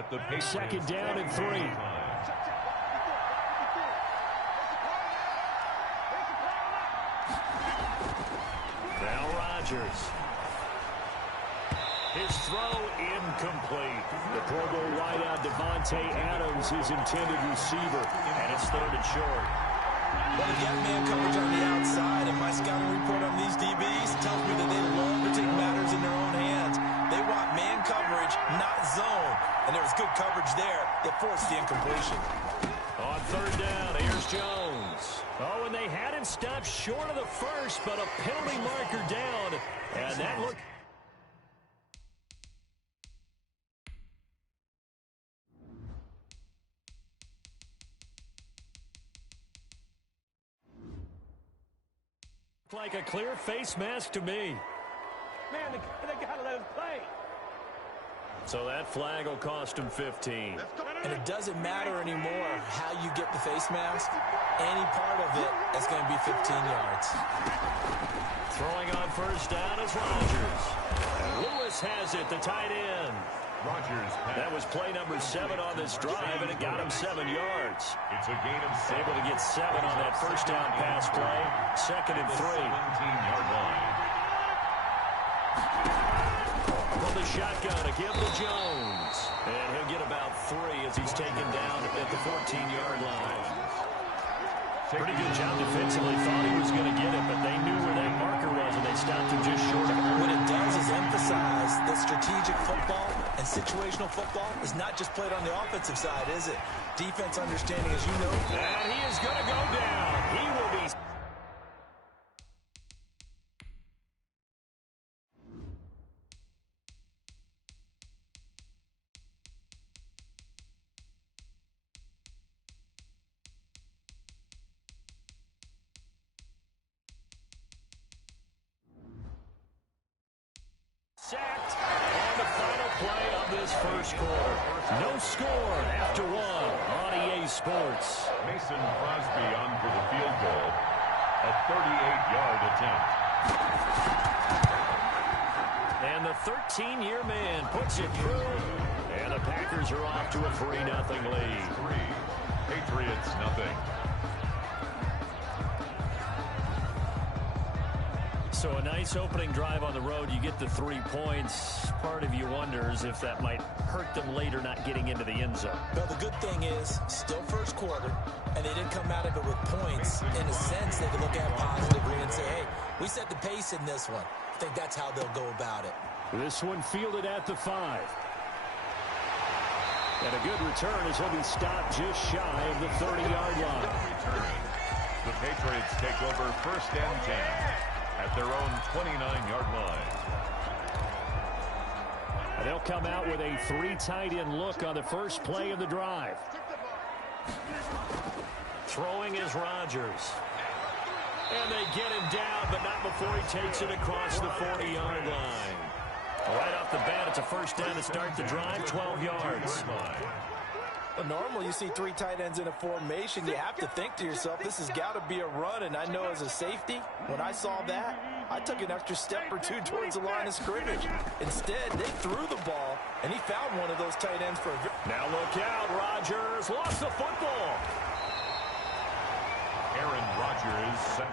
at the Patriots. Second down and 3. Now Rodgers. His throw incomplete. The Pro Bowl wideout Devontae Adams, his intended receiver, and it's 3rd and short. Well, you got man coverage on the outside, and my scouting report on these DBs tells me that they love to take matters in their own hands. They want man coverage, not zone, and there was good coverage there that forced the incompletion. On 3rd down, here's Jones. Oh, and they had him stopped short of the first, but a penalty marker down, and that looked... like a clear face mask to me. Man, they got to let us play. So that flag will cost him 15. And it doesn't matter anymore how you get the face mask. Any part of it is going to be 15 yards. Throwing on 1st down is Rodgers. And Lewis has it, the tight end. Rodgers. That was play number 7 on this drive, and it got him 7 yards. It's a gain of 7. Able to get 7 on that 1st down pass play. 2nd and 3. 17-yard line. From the shotgun, a give to Jones. And he'll get about 3 as he's taken down at the 14-yard line. Pretty good job defensively. Thought he was going to get it, but they knew where that marker was, and they stopped him just short of it. What it does is emphasize that strategic football and situational football is not just played on the offensive side, is it? Defense understanding, as you know. And he is going to go down. He will be... sacked on the final play of this first quarter. No score after 1 on EA Sports. Mason Crosby on for the field goal. A 38-yard attempt. And the 13-year man puts it through. And the Packers are off to a 3-0 lead. Patriots nothing. So a nice opening drive on the road. You get the 3 points. Part of you wonders if that might hurt them later not getting into the end zone. Well, the good thing is, still first quarter, and they didn't come out of it with points. In a sense, they can look at it positively and say, hey, we set the pace in this one. I think that's how they'll go about it. This one fielded at the 5. And a good return as he'll be stopped just shy of the 30-yard line. The Patriots take over 1st and 10. At their own 29-yard line. And they'll come out with a 3 tight end look on the first play of the drive. Throwing is Rodgers. And they get him down, but not before he takes it across the 40-yard line. Right off the bat, it's a 1st down to start the drive, 12 yards. Well, normally you see 3 tight ends in a formation. You have to think to yourself, this has got to be a run. And I know as a safety, when I saw that, I took an extra step or 2 towards the line of scrimmage. Instead, they threw the ball, and he found one of those tight ends for a... Now look out, Rodgers lost the football. Aaron Rodgers.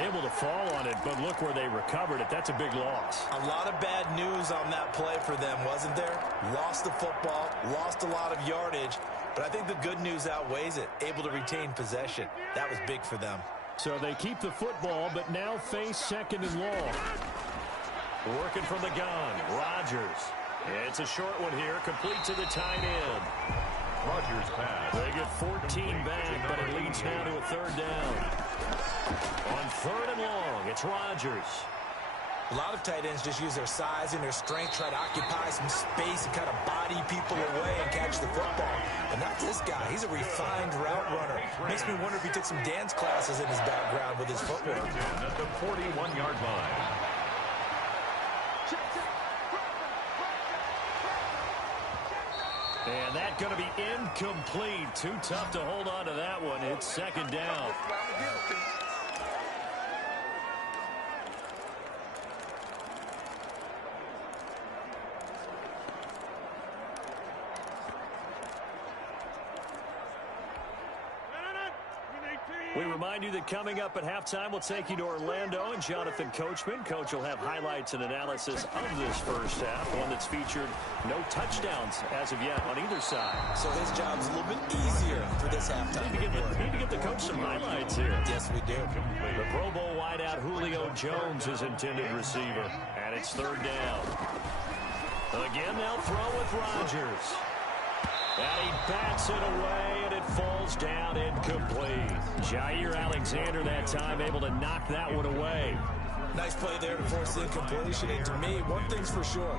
Able to fall on it, but look where they recovered it. That's a big loss. A lot of bad news on that play for them, wasn't there? Lost the football, lost a lot of yardage, but I think the good news outweighs it. Able to retain possession. That was big for them. So they keep the football, but now face 2nd and long. Working from the gun, Rodgers. It's a short one here, complete to the tight end. Rodgers pass. They get 14 back, but it leads now to a 3rd down. On 3rd and long, it's Rodgers. A lot of tight ends just use their size and their strength, try to occupy some space and kind of body people away and catch the football. But not this guy. He's a refined route runner. Makes me wonder if he took some dance classes in his background with his footwork. At the 41-yard line. And that's going to be incomplete. Too tough to hold on to that one. It's second down. We remind you that coming up at halftime, we'll take you to Orlando and Jonathan Coachman. Coach will have highlights and analysis of this first half, one that's featured no touchdowns as of yet on either side. So his job's a little bit easier for this halftime. Need to give the coach some highlights here. Yes, we do. The Pro Bowl wideout Julio Jones is intended receiver, and it's third down. Again, they'll throw with Rodgers. And he bats it away, and it falls down incomplete. Jair Alexander that time able to knock that one away. Nice play there to force the incompletion. And to me, one thing's for sure.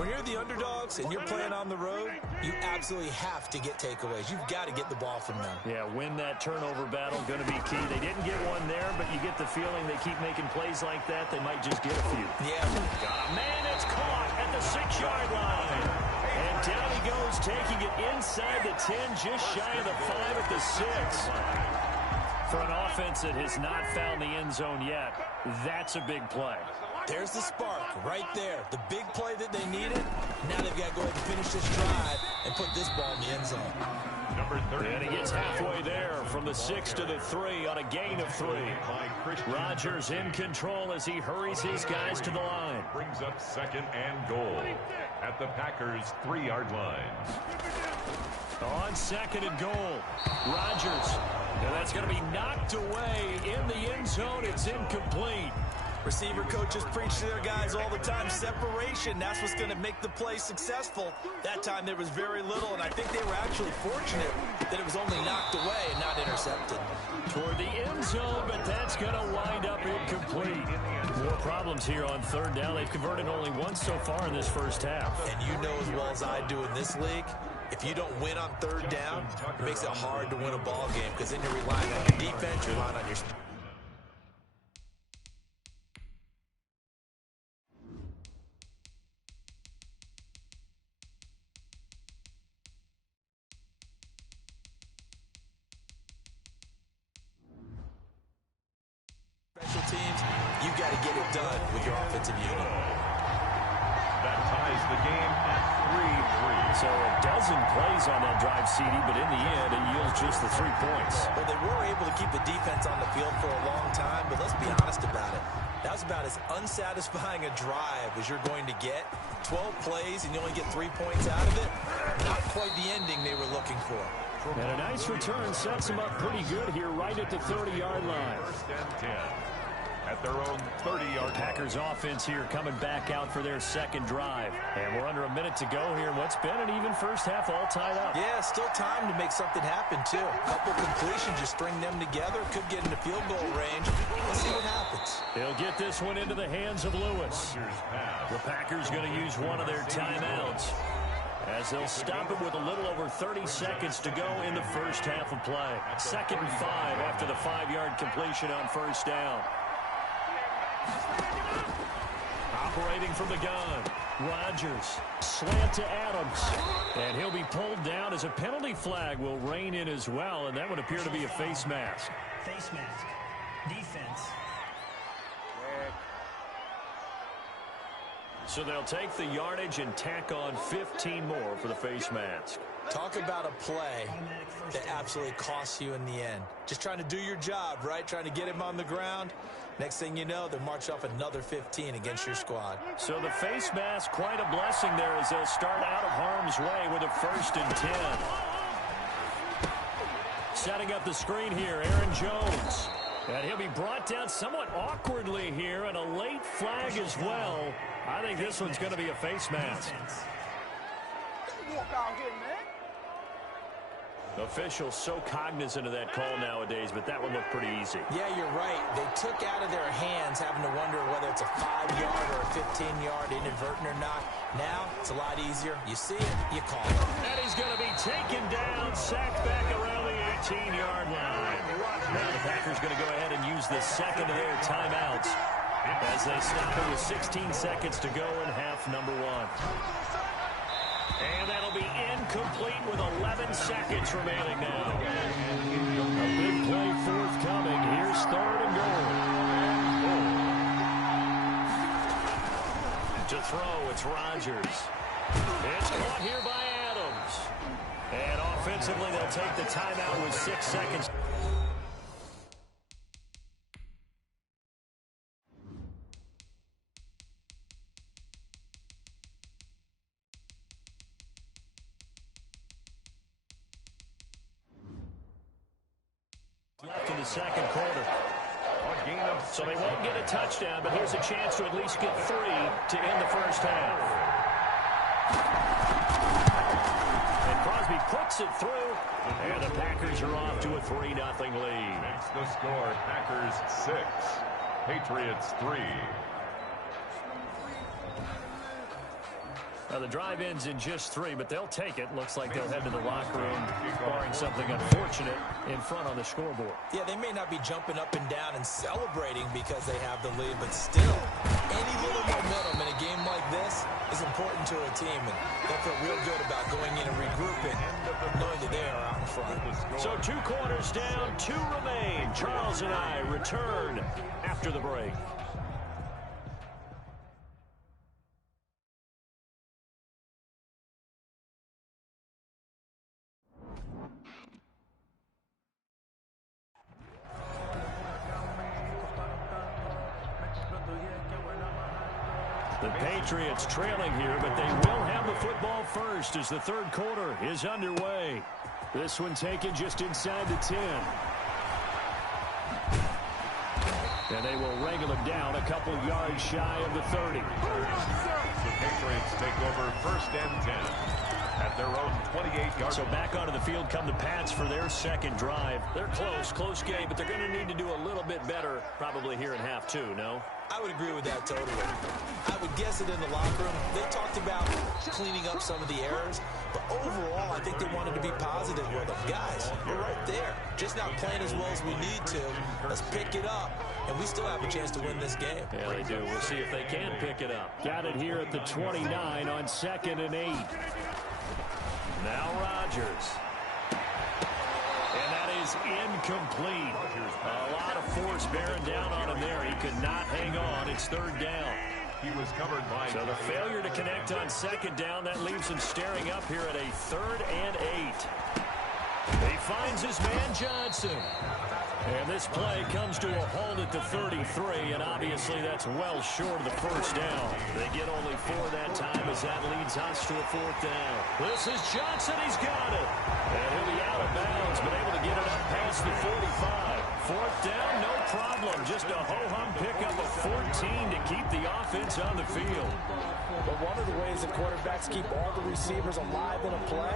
When you're the underdogs and you're playing on the road, you absolutely have to get takeaways. You've got to get the ball from them. Yeah, win that turnover battle, going to be key. They didn't get one there, but you get the feeling they keep making plays like that, they might just get a few. Yeah. Got a man that's caught at the 6-yard line. And down he goes, taking it inside the 10, just shy of the 5 at the 6. For an offense that has not found the end zone yet, that's a big play. There's the spark right there. The big play that they needed. Now they've got to go ahead and finish this drive and put this ball in the end zone. Number 30. And he gets halfway there from the 6 to the 3 on a gain of 3. Rodgers in control as he hurries his guys to the line. Brings up second and goal at the Packers' 3-yard line. On second and goal, Rodgers. And that's going to be knocked away in the end zone. It's incomplete. Receiver coaches preach to their guys all the time. Separation, that's what's going to make the play successful. That time there was very little, and I think they were actually fortunate that it was only knocked away and not intercepted. Toward the end zone, but that's going to wind up incomplete. More problems here on third down. They've converted only once so far in this first half. And you know as well as I do in this league, if you don't win on third down, it makes it hard to win a ball game because then you're relying on your defense, you're relying on your... Special teams, you got to get it done with your offensive unit. That ties the game at 3-3. So a dozen plays on that drive, CD, but in the end, it yields just the 3 points. Well, they were able to keep the defense on the field for a long time, but let's be honest about it. That was about as unsatisfying a drive as you're going to get. 12 plays, and you only get 3 points out of it. Not quite the ending they were looking for. And a nice return sets them up pretty good here right at the 30-yard line. First and 10 at their own 30-yard. Packers offense here coming back out for their second drive. And we're under a minute to go here. What's been an even first half all tied up. Yeah, still time to make something happen, too. A couple completions, just string them together. Could get into field goal range. Let's see what happens. They'll get this one into the hands of Lewis. The Packers going to use one of their timeouts, as they'll stop it with a little over 30 seconds to go in the first half of play. 2nd and 5 after the 5-yard completion on first down. Operating from the gun, Rodgers, slant to Adams, and he'll be pulled down as a penalty flag will rein in as well, and that would appear to be a face mask. Face mask. Defense. So they'll take the yardage and tack on 15 more for the face mask. Talk about a play that absolutely costs you in the end. Just trying to do your job, right? Trying to get him on the ground. Next thing you know, they'll march off another 15 against your squad. So the face mask, quite a blessing there as they'll start out of harm's way with a 1st and 10. Setting up the screen here, Aaron Jones. And he'll be brought down somewhat awkwardly here, and a late flag as well. I think this one's going to be a face mask. Officials so cognizant of that call nowadays, but that one looked pretty easy. Yeah, you're right. They took out of their hands having to wonder whether it's a 5-yard or a 15-yard inadvertent or not. Now, it's a lot easier. You see it, you call it. And he's going to be taken down, sacked back around the 18-yard line. Now the Packers going to go ahead and use the second of their timeouts as they stop it with 16 seconds to go in half number 1. And that'll be incomplete with 11 seconds remaining now. A big play forthcoming. Here's 3rd and goal. To throw, it's Rodgers. It's caught here by Adams. And offensively, they'll take the timeout with 6 seconds. Left in the second quarter. So they won't get a touchdown, but here's a chance to at least get 3 to end the first half. And Crosby puts it through, and the Packers are off to a 3-0 lead. Makes the score Packers 6, Patriots 3. Now the drive ends in just 3, but they'll take it. Looks like they'll head to the locker room, barring something unfortunate in front on the scoreboard. Yeah, they may not be jumping up and down and celebrating because they have the lead, but still, any little momentum in a game like this is important to a team, and they'll feel real good about going in and regrouping, knowing that they are out in front. So 2 quarters down, 2 remain. Charles and I return after the break. The Patriots trailing here, but they will have the football first as the 3rd quarter is underway. This one taken just inside the 10. And they will wrangle him down a couple yards shy of the 30. The Patriots take over 1st and 10 at their own 28-yard. So back onto the field come the Pats for their second drive. They're close game, but they're going to need to do a little bit better probably here in half 2, no? I would agree with that totally. I would guess it in the locker room. They talked about cleaning up some of the errors, but overall, I think they wanted to be positive with them. Guys, we're right there. Just not playing as well as we need to. Let's pick it up, and we still have a chance to win this game. Yeah, they do. We'll see if they can pick it up. Got it here at the 29 on 2nd and 8. Now Rodgers. And that is incomplete. A lot of force bearing down on him there. He could not hang on. It's 3rd down. He was covered by... So the failure to connect on 2nd down, that leaves him staring up here at a 3rd and 8. He finds his man Johnson. And this play comes to a halt at the 33, and obviously that's well short of the first down. They get only 4 that time as that leads us to a 4th down. This is Johnson. He's got it. And he'll be out of bounds, but able to get it up past the 45. 4th down, no problem. Just a ho-hum pickup of 14 to keep the offense on the field. But one of the ways that quarterbacks keep all the receivers alive in a play,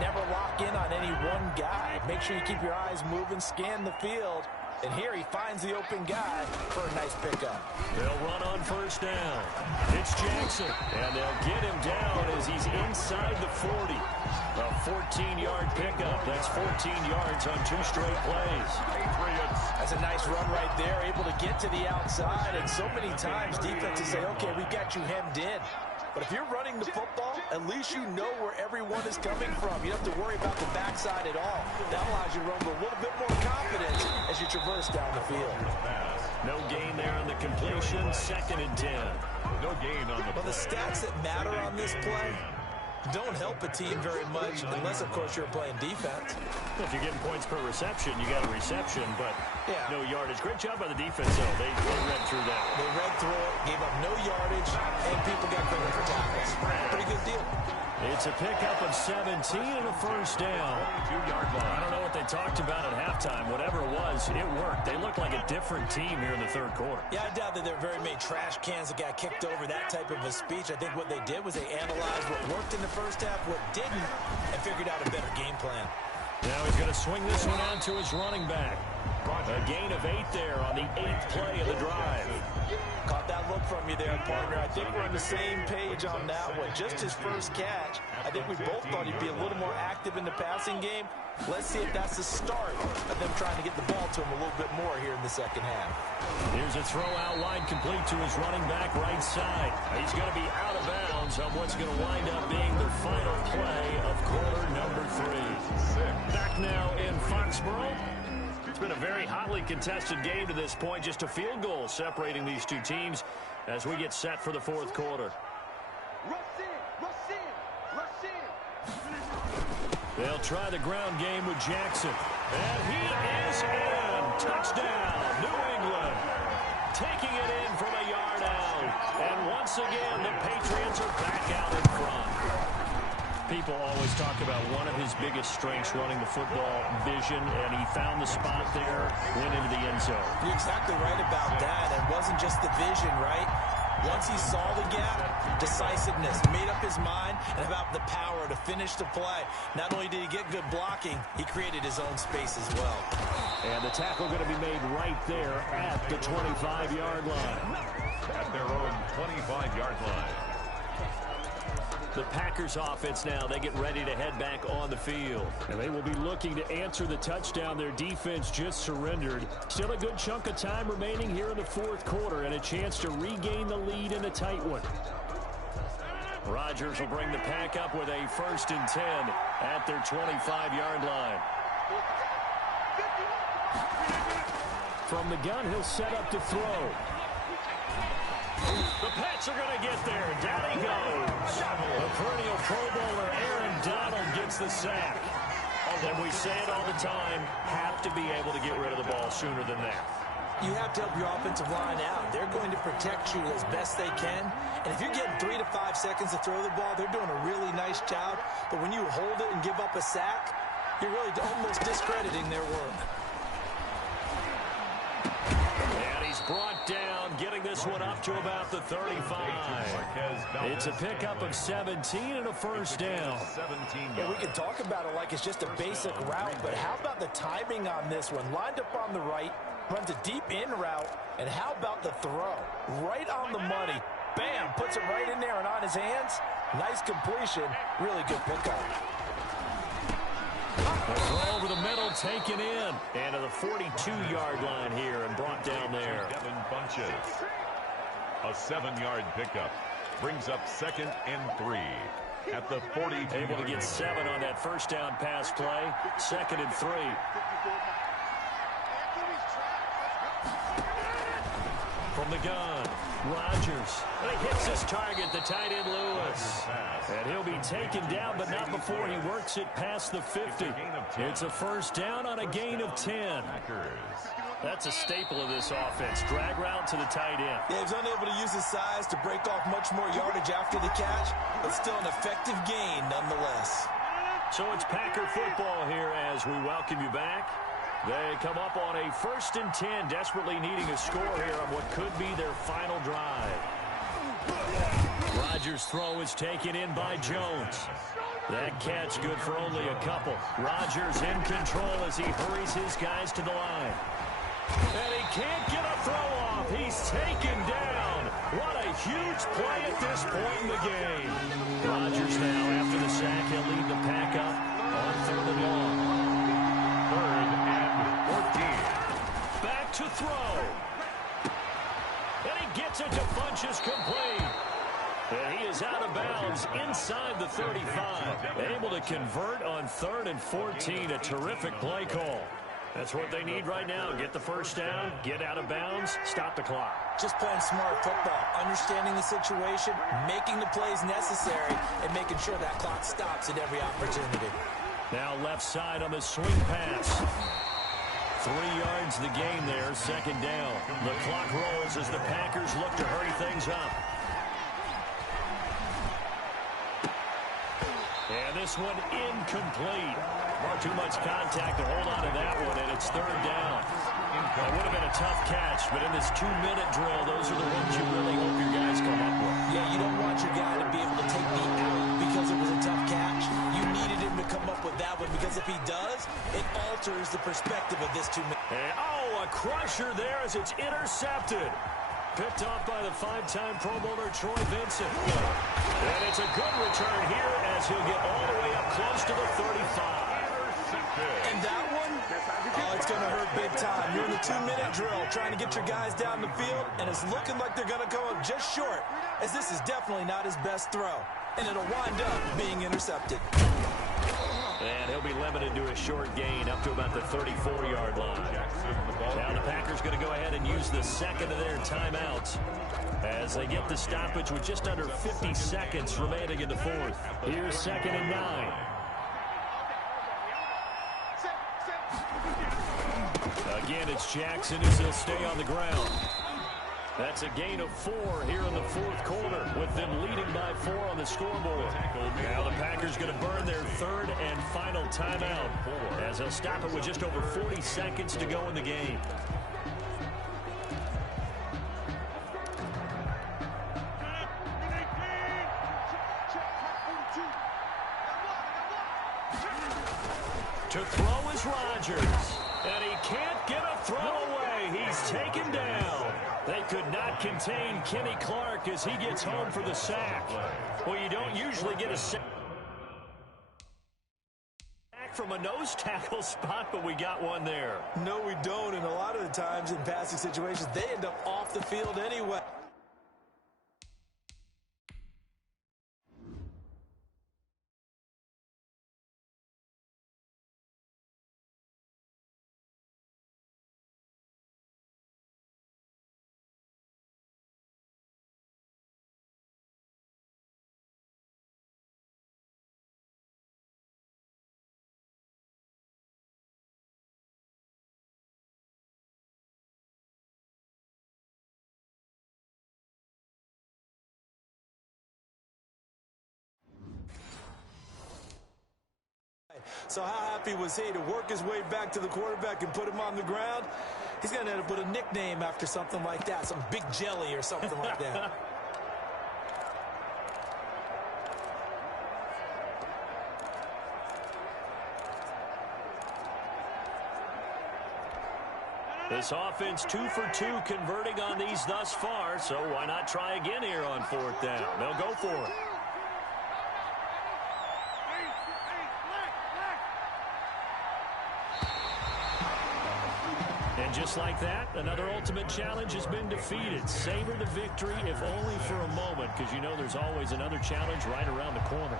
never lock in on any one guy. Make sure you keep your eyes moving, scan the field. And here he finds the open guy for a nice pickup. They'll run on 1st down. It's Jackson. And they'll get him down as he's inside the 40. A 14-yard pickup. That's 14 yards on 2 straight plays. Patriots. That's a nice run right there, able to get to the outside. And so many times defenses say, okay, we got you hemmed in. But if you're running the football, at least you know where everyone is coming from. You don't have to worry about the backside at all. That allows you to run with a little bit more confidence as you traverse down the field. No gain there on the completion. 2nd and 10. No gain on the play. Well, the stats that matter on this play don't help a team very much unless, of course, you're playing defense. If you're getting points per reception, you got a reception, but yeah, no yardage. Great job by the defense, though. They read through that. They read through it, gave up no yardage, and people got credit for tackles. Pretty good deal. It's a pickup of 17 and a 1st down. 2-yard line. I don't know what they talked about at halftime. Whatever it was, it worked. They look like a different team here in the 3rd quarter. Yeah, I doubt that there are very many trash cans that got kicked over, that type of a speech. I think what they did was they analyzed what worked in the first half, what didn't, and figured out a better game plan. Now he's going to swing this one out to his running back. A gain of 8 there on the 8th play of the drive. Caught that look from you there, partner. I think we're on the same page on that one. Just his first catch. I think we both thought he'd be a little more active in the passing game. Let's see if that's the start of them trying to get the ball to him a little bit more here in the second half. Here's a throw out wide, complete to his running back right side. He's going to be out of bounds on what's going to wind up being the final play of quarter number 3. Back now in Foxborough. It's been a very hotly contested game to this point. Just a field goal separating these two teams as we get set for the fourth quarter. They'll try the ground game with Jackson. And he is in. Touchdown, New England. Taking it in from a yard out. And once again, the Patriots are back out in front. People always talk about one of his biggest strengths running the football, vision, and he found the spot there, went into the end zone. You're exactly right about that. It wasn't just the vision, right? Once he saw the gap, decisiveness, made up his mind, and about the power to finish the play. Not only did he get good blocking, he created his own space as well. And the tackle going to be made right there at the 25-yard line. At their own 25-yard line. The Packers offense now, they get ready to head back on the field. And they will be looking to answer the touchdown their defense just surrendered. Still a good chunk of time remaining here in the fourth quarter and a chance to regain the lead in a tight one. Rodgers will bring the pack up with a 1st and 10 at their 25-yard line. From the gun, he'll set up to throw. The Pats are going to get there. Down he goes. The perennial Pro Bowler Aaron Donald gets the sack. And we say it all the time, have to be able to get rid of the ball sooner than that. You have to help your offensive line out. They're going to protect you as best they can. And if you're getting 3 to 5 seconds to throw the ball, they're doing a really nice job. But when you hold it and give up a sack, you're really almost discrediting their work. And he's brought down, getting this one up to about the 35. It's a pickup of 17 and a first down. Yeah, we can talk about it like it's just a basic route, but how about the timing on this one? Lined up on the right, runs a deep in route, and how about the throw? Right on the money. Bam, puts it right in there and on his hands. Nice completion, really good pickup. The throw over the middle, taken in. And to the 42-yard line here and brought down there. Devin Bunches. A 7-yard pickup. Brings up 2nd and 3 at the 40. Able to get 7 on that first down pass play. 2nd and 3. From the gun, Rodgers. And he hits his target, the tight end Lewis. And he'll be taken down, but not before he works it past the 50. It's a first down on a gain of 10. That's a staple of this offense. Drag route to the tight end. Yeah, he was unable to use his size to break off much more yardage after the catch, but still an effective gain nonetheless. So it's Packer football here as we welcome you back. They come up on a 1st and 10, desperately needing a score here on what could be their final drive. Rodgers' throw is taken in by Jones. That catch good for only a couple. Rodgers in control as he hurries his guys to the line. And he can't get a throw off. He's taken down. What a huge play at this point in the game. Rodgers now, after the sack, he'll lead the pack up on 3rd and long. 3rd and 14. Back to throw. And he gets it to Bunches complete. And he is out of bounds inside the 35. Able to convert on 3rd and 14. A terrific play call. That's what they need right now. Get the first down, get out of bounds, stop the clock. Just playing smart football, understanding the situation, making the plays necessary, and making sure that clock stops at every opportunity. Now left side on the swing pass. 3 yards the gain there, 2nd down. The clock rolls as the Packers look to hurry things up. And this one incomplete. Far too much contact to hold on to that one, and it's 3rd down. That would have been a tough catch, but in this 2-minute drill, those are the ones you really hope your guys come up with. Yeah, you don't want your guy to be able to take me out because it was a tough catch. You needed him to to come up with that one, because if he does, it alters the perspective of this 2 minutes. Oh, a crusher there as it's intercepted. Picked off by the 5-time Pro Bowler Troy Vincent. And it's a good return here as he'll get all the way up close to the 35. And that one, oh, it's going to hurt big time. You're in the 2-minute drill trying to get your guys down the field, and it's looking like they're going to come up just short, as this is definitely not his best throw. And it'll wind up being intercepted. And he'll be limited to a short gain up to about the 34-yard line. Now the Packers going to go ahead and use the second of their timeouts as they get the stoppage with just under 50 seconds remaining in the fourth. Here's 2nd and 9. Again, it's Jackson as he'll stay on the ground. That's a gain of 4 here in the fourth quarter, with them leading by 4 on the scoreboard. Now the Packers going to burn their 3rd and final timeout as they'll stop it with just over 40 seconds to go in the game. To throw is Rodgers, and he can't get a throw away. He's taken down. They could not contain Kenny Clark as he gets home for the sack. Well, you don't usually get a sack from a nose tackle spot, but we got one there. No, we don't, and a lot of the times in passing situations, they end up off the field anyway. So how happy was he to work his way back to the quarterback and put him on the ground? He's going to have to put a nickname after something like that, some Big Jelly or something like that. This offense 2 for 2 converting on these thus far, so why not try again here on 4th down? They'll go for it. And just like that, another ultimate challenge has been defeated. Savor the victory, if only for a moment, because you know there's always another challenge right around the corner.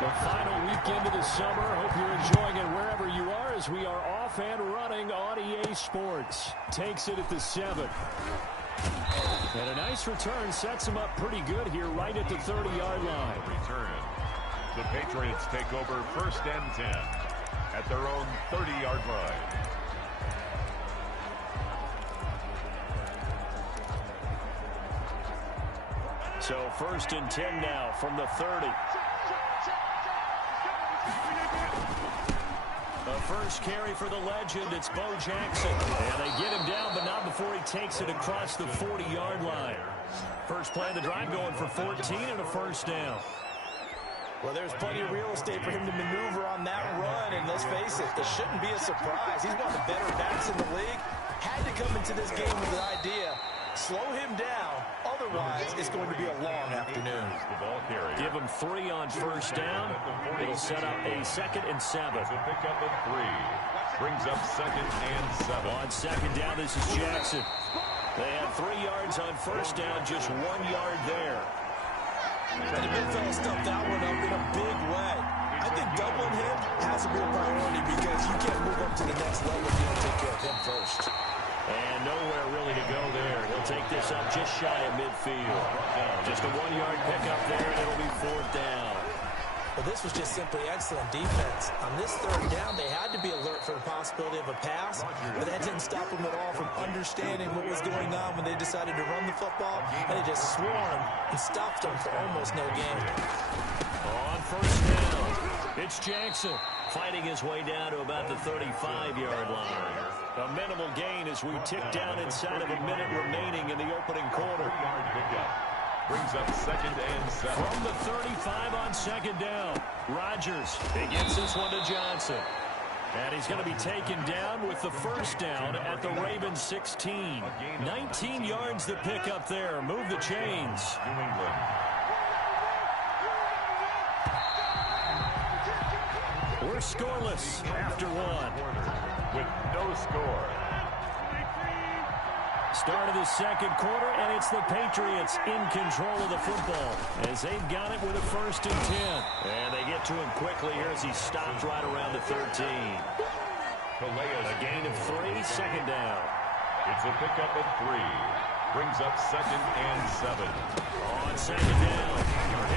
The final weekend of the summer. Hope you're enjoying it wherever you are as we are off and running on EA Sports. Takes it at the 7. And a nice return sets him up pretty good here right at the 30-yard line. Return. The Patriots take over 1st and 10 at their own 30-yard line. So 1st and 10 now from the 30. The first carry for the legend, it's Bo Jackson. And they get him down, but not before he takes it across the 40-yard line. First play of the drive going for 14 and a 1st down. Well, there's plenty of real estate for him to maneuver on that run, and let's face it, this shouldn't be a surprise. He's one of the better backs in the league. Had to come into this game with an idea Slow him down. Otherwise, it's going to be a long afternoon. The ball carrier. Give him 3 on first down. It'll set up a 2nd and 7. It's a pickup of 3. Brings up 2nd and 7. On 2nd down, this is Jackson. They had 3 yards on first down, just 1 yard there. And the big fella stuffed that one up in a big way. I think doubling him has a real priority because you can't move up to the next level if you don't take care of him first. And nowhere really to go there. He'll take this up just shy of midfield. Just a 1-yard pickup there, and it'll be 4th down. Well, this was just simply excellent defense. On this 3rd down, they had to be alert for the possibility of a pass, but that didn't stop them at all from understanding what was going on when they decided to run the football, and they just swarmed and stopped them for almost no gain. On first down, it's Jackson fighting his way down to about the 35-yard line. A minimal gain as we tick down inside of a minute remaining in the opening quarter. Brings up 2nd and 7. From the 35 on 2nd down, Rodgers. He gets this one to Johnson. And he's going to be taken down with the first down at the Ravens 16. 19 yards to pick up there. Move the chains. New England. We're scoreless after 1. With no score. Start of the 2nd quarter, and it's the Patriots in control of the football as they've got it with a 1st and 10. And they get to him quickly here as he stops right around the 13. A gain of 3, 2nd down. It's a pickup of 3. Brings up 2nd and 7. On 2nd down,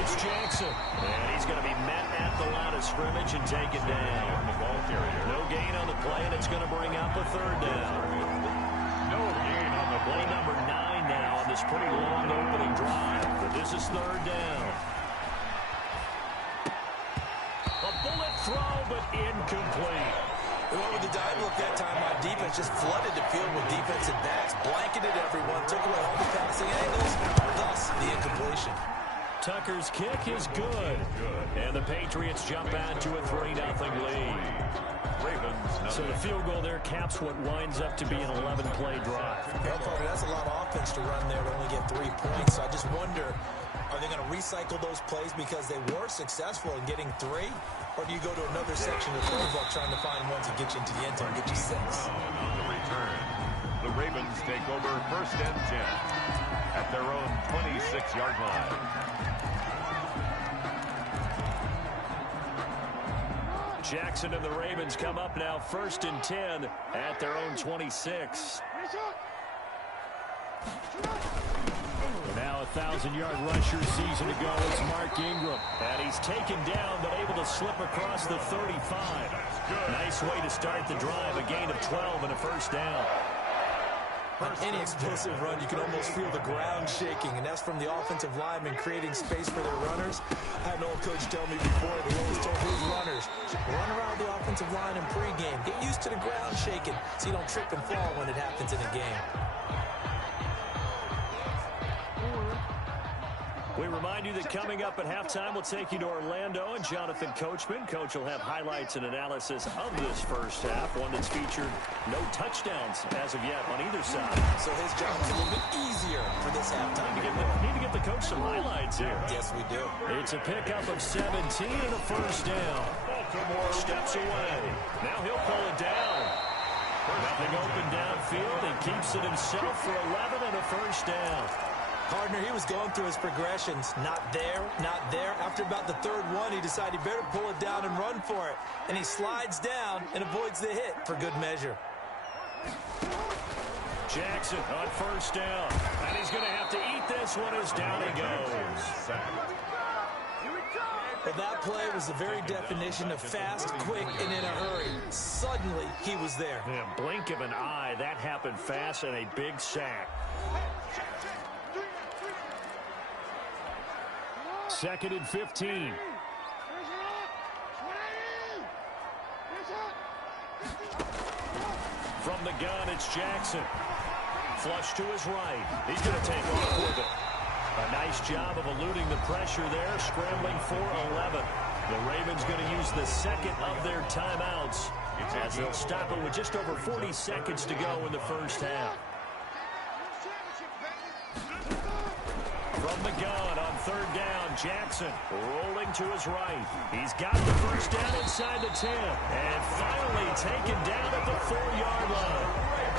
it's Jackson. And he's going to be met at the line of scrimmage and taken down. The ball carrier. No gain on the play, and it's going to bring up a 3rd down. No gain on the Play number 9 now on this pretty long opening drive. But this is 3rd down. A bullet throw, but incomplete. Well, with the dive look that time on defense, just flooded the field with defensive backs, blanketed everyone, took away all the passing angles, thus the incompletion. Tucker's kick is good. And the Patriots jump out to a 3-0 lead. So the field goal there caps what winds up to be an 11-play drive. Well, partner, that's a lot of offense to run there to only get 3 points. So I just wonder, are they going to recycle those plays because they were successful in getting 3? Or do you go to another section of the playbook trying to find one to get you into the end zone, get you 6? On the return, the Ravens take over 1st and 10 at their own 26-yard line. Jackson and the Ravens come up now 1st and 10 at their own 26. Now a 1,000-yard rusher season to go. It's Mark Ingram. And he's taken down but able to slip across the 35. Nice way to start the drive. A gain of 12 and a 1st down. On any explosive run, you can almost feel the ground shaking, and that's from the offensive linemen creating space for their runners. I had an old coach tell me before, they always told his runners, run around the offensive line in pregame. Get used to the ground shaking so you don't trip and fall when it happens in a game. We remind you that coming up at halftime, we'll take you to Orlando and Jonathan Coachman. Coach will have highlights and analysis of this first half, one that's featured no touchdowns as of yet on either side. So his job is a little bit easier for this halftime. Need to get the coach some highlights here. Yes, we do. It's a pickup of 17 and a 1st down. Baltimore steps away. Now he'll pull it down. Nothing open downfield. He keeps it himself for 11 and a 1st down. Partner, he was going through his progressions. Not there, not there. After about the 3rd one, he decided he better pull it down and run for it. And he slides down and avoids the hit for good measure. Jackson on 1st down. And he's going to have to eat this one as down he goes. Well, that play was the very definition of fast, quick, and in a hurry. Suddenly, he was there. Yeah, blink of an eye, that happened fast and a big sack. 2nd and 15. From the gun, it's Jackson. Flush to his right. He's going to take off with it. A nice job of eluding the pressure there, scrambling for 11. The Ravens going to use the 2nd of their timeouts as they'll stop it with just over 40 seconds to go in the first half. Jackson rolling to his right. He's got the first down inside the 10. And finally taken down at the 4-yard line.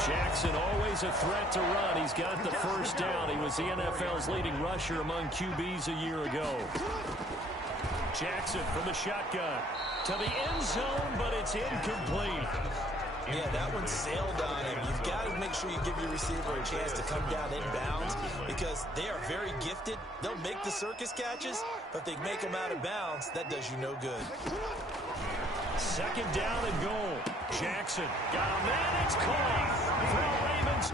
Jackson always a threat to run. He's got the first down. He was the NFL's leading rusher among QBs a year ago. Jackson from the shotgun to the end zone, but it's incomplete. Yeah, that one sailed on him. You've got to make sure you give your receiver a chance to come down inbounds because they are very gifted. They'll make the circus catches, but if they make them out of bounds, that does you no good. Second down and goal. Jackson got a man. It's caught for the Ravens.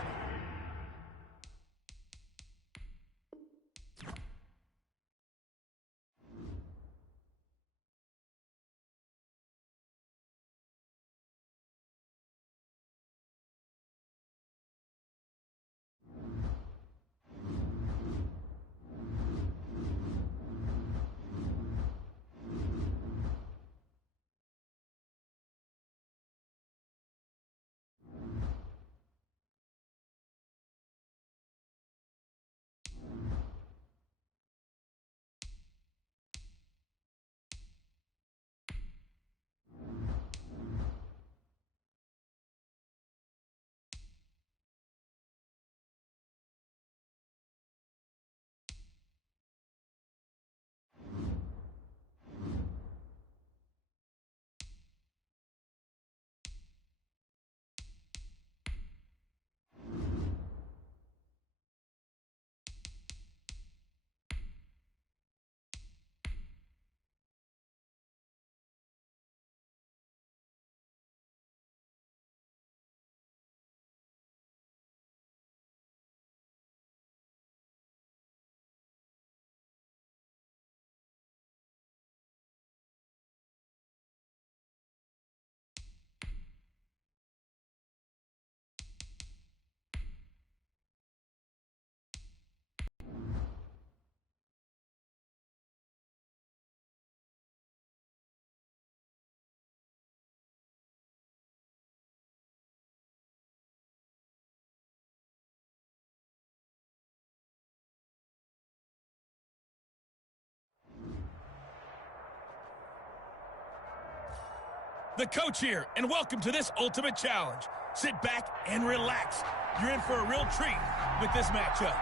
The coach here, and welcome to this ultimate challenge. Sit back and relax. You're in for a real treat with this matchup.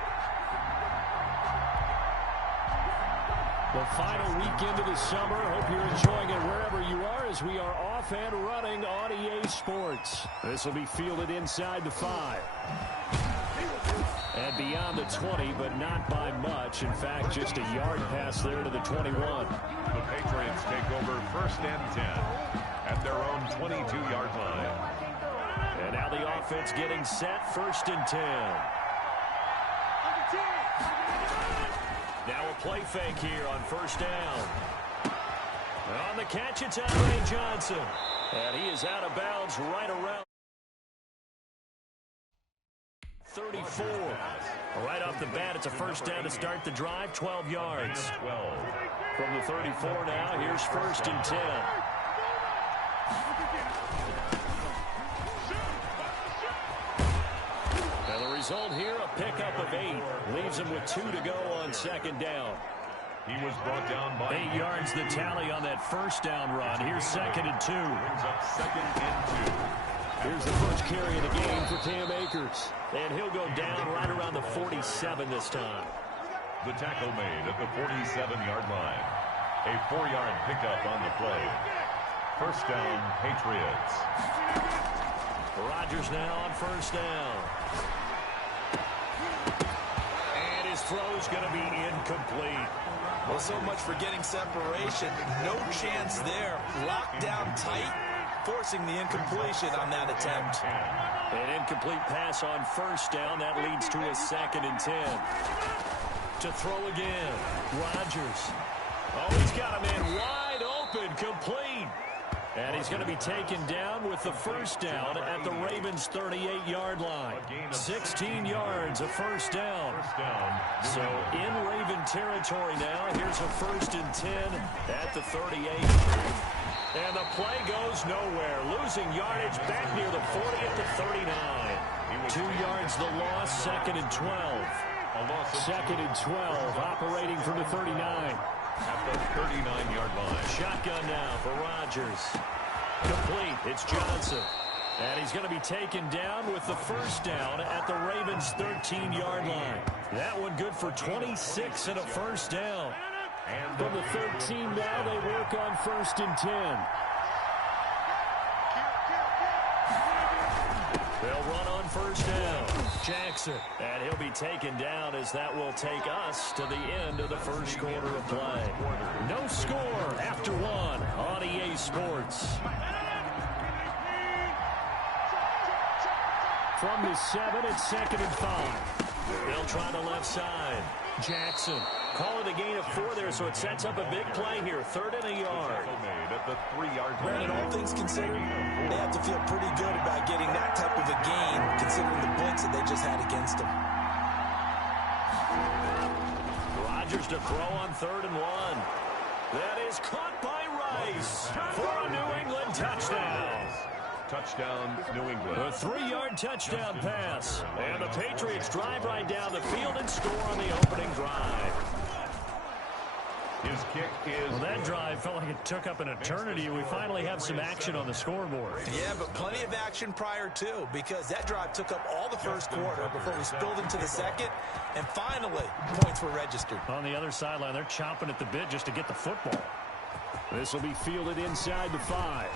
The final weekend of the summer. Hope you're enjoying it wherever you are as we are off and running on EA Sports. This will be fielded inside the 5. And beyond the 20, but not by much. In fact, just a yard pass there to the 21. The Patriots take over first and 10 at their own 22-yard line. And now the offense getting set, first and 10. Now a play fake here on first down. On the catch, it's Andre Johnson. And he is out of bounds right around 34. Right off the bat, it's a first down to start the drive, 12 yards. From the 34 now, here's first and 10. And the result here, a pickup of 8. Leaves him with 2 to go on second down. He was brought down by 8 yards the tally on that first down run. Here's second and 2. Brings up second and 2. Here's the first carry of the game for Cam Akers. And he'll go down right around the 47 this time. The tackle made at the 47-yard line. A 4-yard pickup on the play. First down, Patriots. Rodgers now on first down. And his throw's going to be incomplete. Well, so much for getting separation. No chance there. Locked down tight, forcing the incompletion on that attempt. An incomplete pass on first down. That leads to a second and 10. To throw again. Rodgers. Oh, he's got a man wide open, complete. And he's going to be taken down with the first down at the Ravens' 38-yard line. 16 yards, a first down. So in Raven territory now. Here's a first and 10 at the 38. And the play goes nowhere. Losing yardage back near the 40 at the 39. 2 yards the loss, second and 12. A loss of 2nd and 12, operating from the 39. At the 39-yard line. Shotgun now for Rodgers. Complete. It's Johnson. And he's going to be taken down with the first down at the Ravens' 13-yard line. That one good for 26 and a first down. And from the 13 now, they work on 1st and 10. They'll run on first down. Jackson. And he'll be taken down as that will take us to the end of the first quarter of play. No score after one on EA Sports. From the 7, it's 2nd and 5. They'll try the left side. Jackson. Call it a gain of 4 there, so it sets up a big play here. 3rd and a yard. At the 3-yard line. Granted, all things considered, they have to feel pretty good about getting that type of a gain, considering the blitz that they just had against them. Rodgers to throw on 3rd and 1. That is caught by Rice for a New England touchdown. Touchdown, New England. A 3-yard touchdown pass. And the Patriots drive right down the field and score on the opening drive. His kick is... Well, that drive felt like it took up an eternity. We finally have some action on the scoreboard. Yeah, but plenty of action prior to, because that drive took up all the first quarter before we spilled into the second, and finally, points were registered. On the other sideline, they're chomping at the bit just to get the football. This will be fielded inside the 5.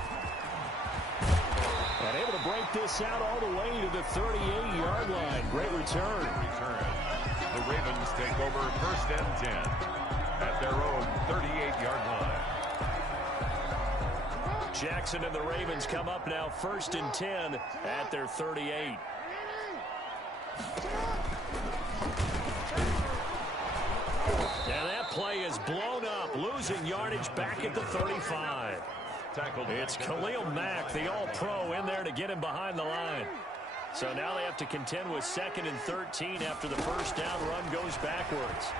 And able to break this out all the way to the 38-yard line. Great return. The Ravens take over 1st and 10 at their own 38-yard line. Jackson and the Ravens come up now 1st and 10 at their 38. And that play is blown up, losing yardage back at the 35. It's Khalil Mack, the All-Pro, in there to get him behind the line. So now they have to contend with 2nd and 13 after the first down run goes backwards.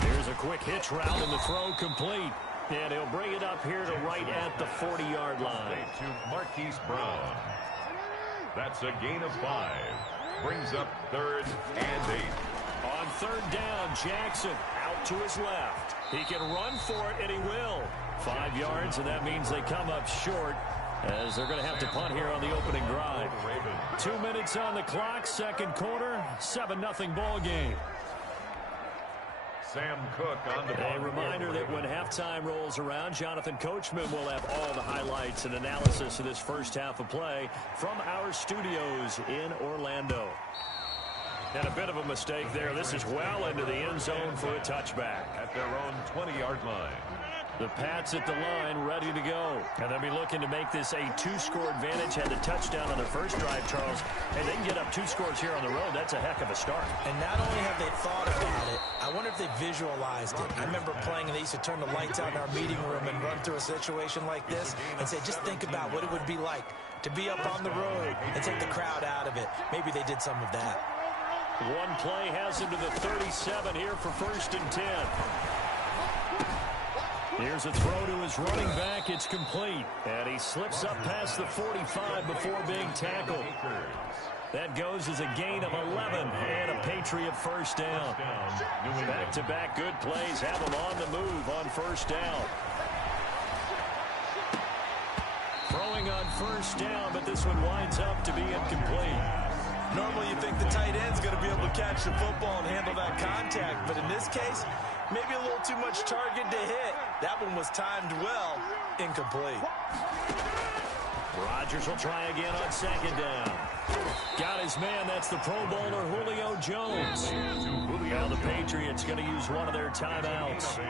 Here's a quick hitch route and the throw complete. And he'll bring it up here to right at the 40-yard line. To Marquise Brown. That's a gain of 5. Brings up 3rd and 8. On 3rd down, Jackson out to his left. He can run for it, and he will. 5 yards, and that means they come up short as they're going to have to punt here on the opening drive. 2 minutes on the clock, 2nd quarter, 7-0 ball game. Sam Cook on the ball. A reminder that when halftime rolls around, Jonathan Coachman will have all the highlights and analysis of this first half of play from our studios in Orlando. And a bit of a mistake there. This is well into the end zone for a touchback. At their own 20-yard line. The Pats at the line, ready to go. And they'll be looking to make this a 2-score advantage. Had the touchdown on their first drive, Charles. And they can get up 2 scores here on the road. That's a heck of a start. And not only have they thought about it, I wonder if they visualized it. I remember playing, and they used to turn the lights out in our meeting room and run through a situation like this and say, just think about what it would be like to be up on the road and take the crowd out of it. Maybe they did some of that. One play has him to the 37 here for 1st and 10. Here's a throw to his running back. It's complete. And he slips up past the 45 before being tackled. That goes as a gain of 11 and a Patriot first down. Back-to-back good plays have him on the move on first down. Throwing on first down, but this one winds up to be incomplete. Normally you think the tight end's going to be able to catch the football and handle that contact, but in this case, maybe a little too much target to hit. That one was timed well, incomplete. Rodgers will try again on 2nd down. Got his man, that's the Pro Bowler Julio Jones. Now the Patriots going to use one of their timeouts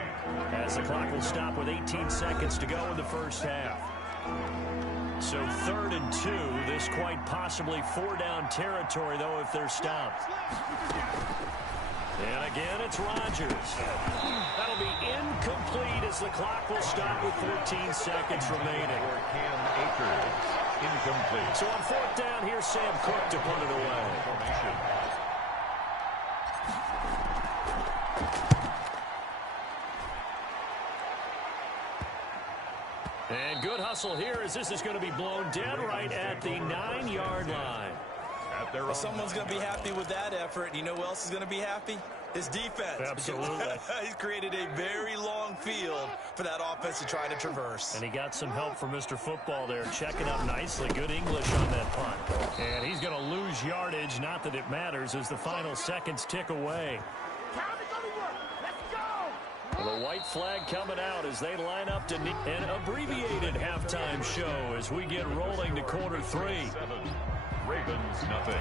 as the clock will stop with 18 seconds to go in the first half. So 3rd and 2, this quite possibly 4-down territory, though, if they're stopped. And again, it's Rodgers. That'll be incomplete as the clock will stop with 14 seconds remaining. For Cam Akers, incomplete. So on 4th down, here's Sam Cook to put it away. Formation. And good hustle here as this is going to be blown dead right at the 9-yard line. At their Well, someone's going to be happy with that effort. And you know who else is going to be happy? His defense. Absolutely. He's created a very long field for that offense to try to traverse. And he got some help from Mr. Football there, checking up nicely. Good English on that punt. And he's going to lose yardage. Not that it matters as the final seconds tick away. The white flag coming out as they line up to an abbreviated halftime show as we get rolling to quarter 3. Ravens, nothing.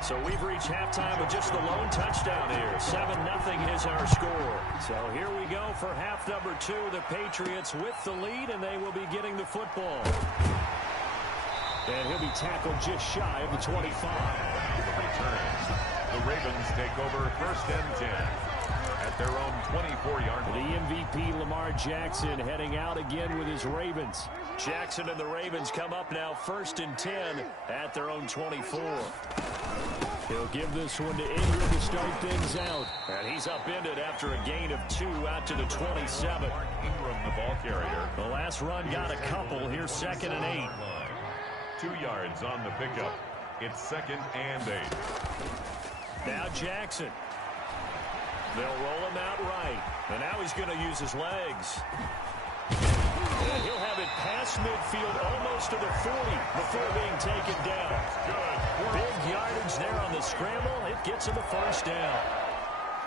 So we've reached halftime with just the lone touchdown here. 7-0 is our score. So here we go for half number 2. The Patriots with the lead, and they will be getting the football. And he'll be tackled just shy of the 25. The return. The Ravens take over 1st and 10 at their own 24-yard line. The MVP, Lamar Jackson, heading out again with his Ravens. Jackson and the Ravens come up now 1st and 10 at their own 24. He'll give this one to Ingram to start things out. And he's upended after a gain of 2 out to the 27. Ingram, the ball carrier. The last run got a couple. Here's 2nd and 8. 2 yards on the pickup. It's 2nd and 8. Now Jackson. They'll roll him out right. And now he's going to use his legs. And he'll have it past midfield almost to the 40 before being taken down. Big yardage there on the scramble. It gets him a 1st down.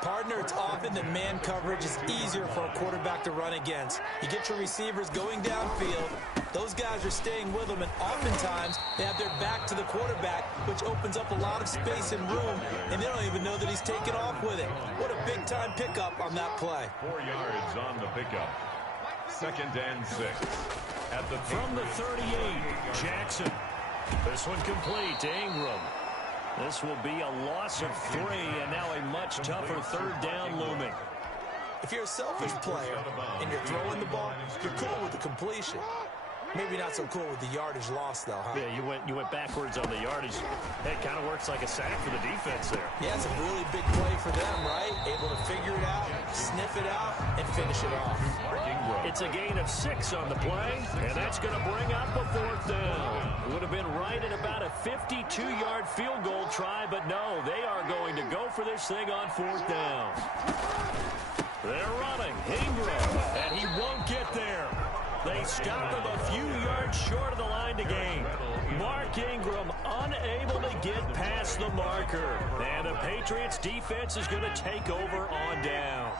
Partner, it's often that man coverage is easier for a quarterback to run against. You get your receivers going downfield. Those guys are staying with them, and oftentimes they have their back to the quarterback, which opens up a lot of space and room, and they don't even know that he's taken off with it. What a big-time pickup on that play. 4 yards on the pickup. 2nd and 6. At the From the 38, Jackson. This one complete to Ingram. This will be a loss of 3, and now a much tougher 3rd down looming. If you're a selfish player and you're throwing the ball, you're cool with the completion. Maybe not so cool with the yardage loss, though, huh? Yeah, you went backwards on the yardage. It kind of works like a sack for the defense there. Yeah, it's a really big play for them, right? Able to figure it out, sniff it out, and finish it off. It's a gain of 6 on the play, and that's going to bring up a 4th down. Would have been right at about a 52-yard field goal try, but no, they are going to go for this thing on 4th down. They're running. Ingram, and he won't get there. They stop him a few yards short of the line to gain. Mark Ingram unable to get past the marker. And the Patriots defense is going to take over on down.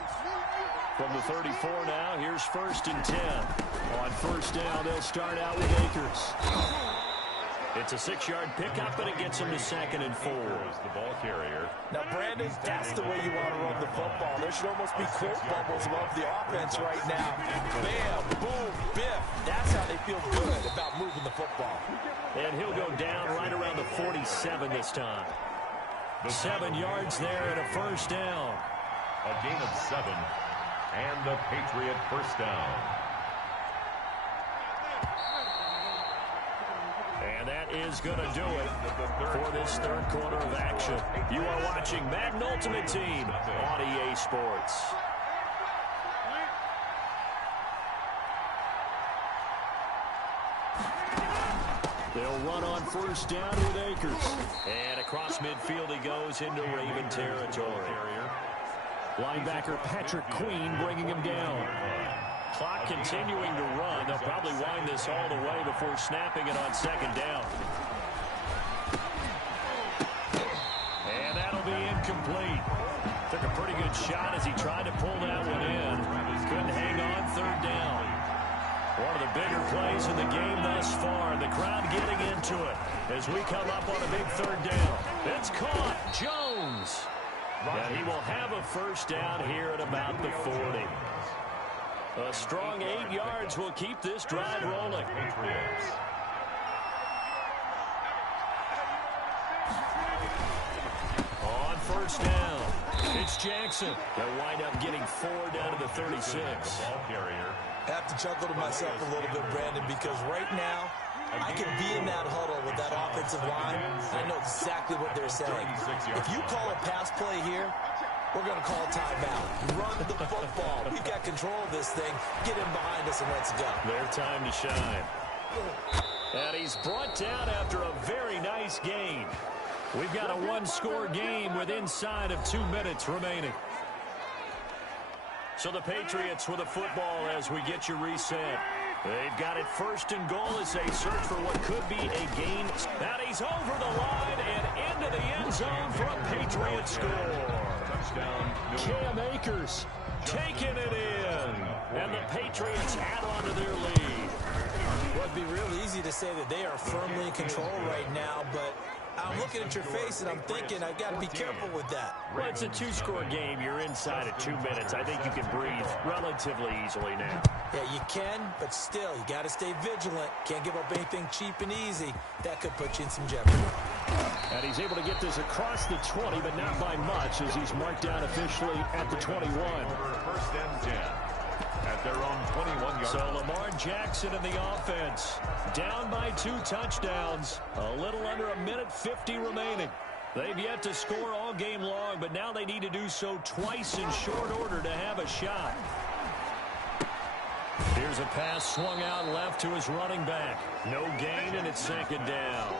From the 34 now, here's 1st and 10. On 1st down, they'll start out with Akers. It's a 6-yard pickup, and it gets him to 2nd and 4. The ball carrier. Now, Brandon, that's the way you want to run the football. There should almost be quote bubbles above the offense right now. Bam, boom, biff. That's how they feel good about moving the football. And he'll go down right around the 47 this time. 7 yards there and a 1st down. A gain of 7. And the Patriot 1st down. And that is going to do it for this 3rd quarter of action. You are watching Madden Ultimate Team on EA Sports. They'll run on 1st down with Akers. And across midfield he goes into Raven territory. Linebacker Patrick Queen bringing him down. Clock continuing to run. They'll probably wind this all the way before snapping it on 2nd down. And that'll be incomplete. Took a pretty good shot as he tried to pull that one in. Couldn't hang on 3rd down. One of the bigger plays in the game thus far. The crowd getting into it as we come up on a big 3rd down. It's caught. Jones. And he will have a 1st down here at about the 40. A strong 8 yards will keep this drive rolling. On 1st down, it's Jackson. They'll wind up getting 4 down to the 36. I have to chuckle to myself a little bit, Brandon, because right now, I can be in that huddle with that offensive line. I know exactly what they're saying. If you call a pass play here, we're going to call a timeout. Run the football. We've got control of this thing. Get in behind us and let's go. Their time to shine. And he's brought down after a very nice gain. We've got a one-score game with inside of 2 minutes remaining. So the Patriots with the football as we get you reset. They've got it first and goal as they search for what could be a gain. And he's over the line and into the end zone for a Patriots score. Touchdown. Cam Akers taking it in. And the Patriots add on to their lead. Well, it'd be real easy to say that they are firmly in control right now, but I'm looking at your face and I'm thinking I've got to be careful with that. Well, it's a two-score game. You're inside of 2 minutes. I think you can breathe relatively easily now. Yeah, you can, but still, you got to stay vigilant. Can't give up anything cheap and easy. That could put you in some jeopardy. And he's able to get this across the 20, but not by much as he's marked down officially at the 21. First and 10. At their own 21-yard. So Lamar Jackson in the offense. Down by 2 touchdowns. A little under a minute 50 remaining. They've yet to score all game long, but now they need to do so twice in short order to have a shot. Here's a pass swung out left to his running back. No gain, and it's second down.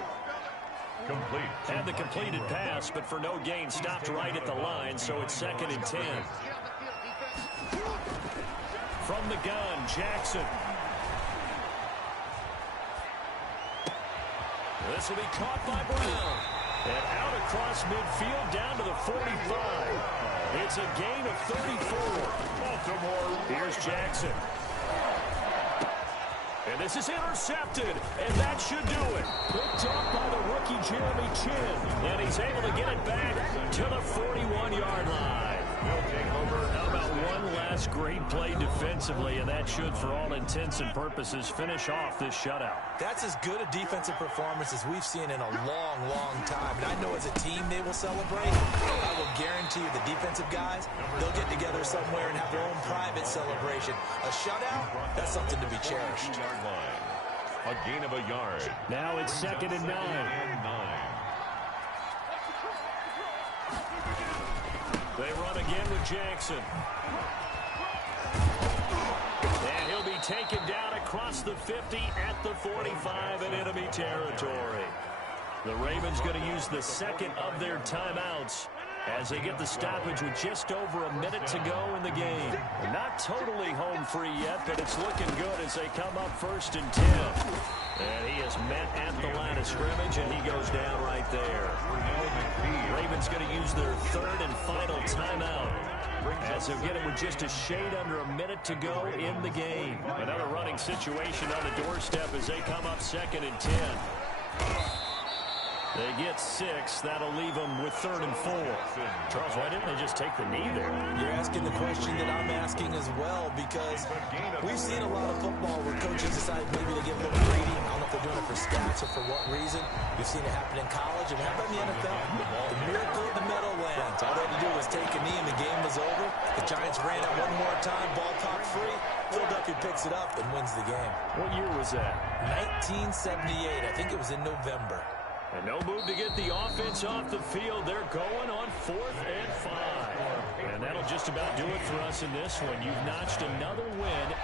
Complete. Had the completed pass, but for no gain, stopped right at the line, so it's second and 10. From the gun, Jackson. This will be caught by Brown. And out across midfield down to the 45. It's a gain of 34. Baltimore. Here's Jackson. And this is intercepted, and that should do it. Picked up by the rookie Jeremy Chin. And he's able to get it back to the 41-yard line. Will take over. How about one last great play defensively, and that should, for all intents and purposes, finish off this shutout. That's as good a defensive performance as we've seen in a long, long time. And I know as a team they will celebrate. I will guarantee you the defensive guys, they'll get together somewhere and have their own private celebration. A shutout, that's something to be cherished. Yard line. A gain of a yard. Now it's second and 9. They run again with Jackson. And he'll be taken down across the 50 at the 45 in enemy territory. The Ravens going to use the second of their timeouts as they get the stoppage with just over a minute to go in the game. They're not totally home free yet, but it's looking good as they come up first and 10. And he is met at the line of scrimmage, and he goes down right there. Ravens going to use their third and final timeout as they'll get it with just a shade under a minute to go in the game. Another running situation on the doorstep as they come up second and 10. They get 6. That'll leave them with third and 4. Charles, why didn't they just take the knee there? You're asking the question that I'm asking as well, because we've seen a lot of football where coaches decide maybe to get a little greedy. I don't know if they're doing it for stats or for what reason. We've seen it happen in college, and how about in the NFL? The miracle of the Meadowlands. All they had to do was take a knee, and the game was over. The Giants ran it one more time, ball popped free. Philadelphia picks it up and wins the game. What year was that? 1978. I think it was in November. And no move to get the offense off the field. They're going on 4th and 5. And that'll just about do it for us in this one. You've notched another win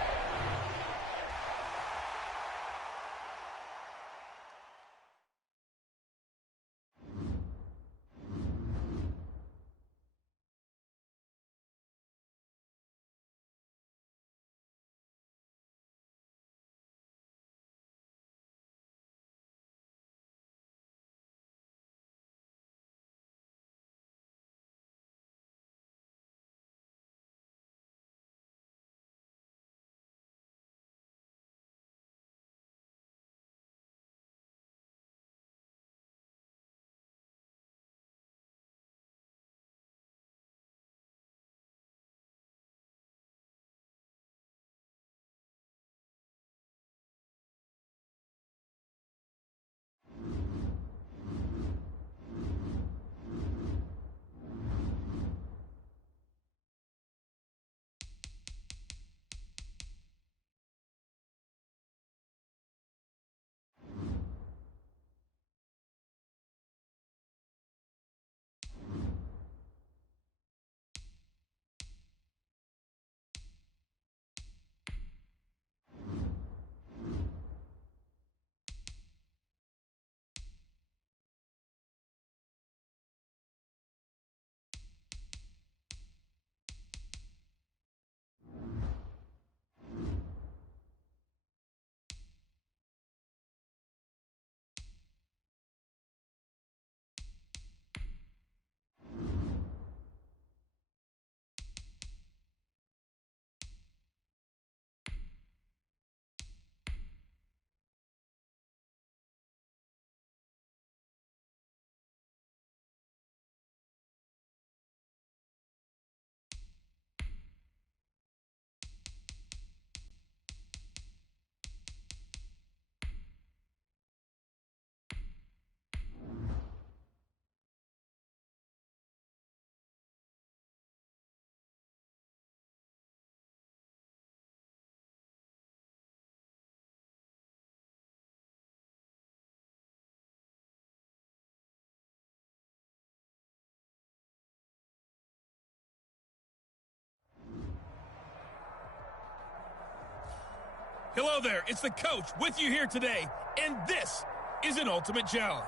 Hello there, it's the coach with you here today, and this is an Ultimate Challenge.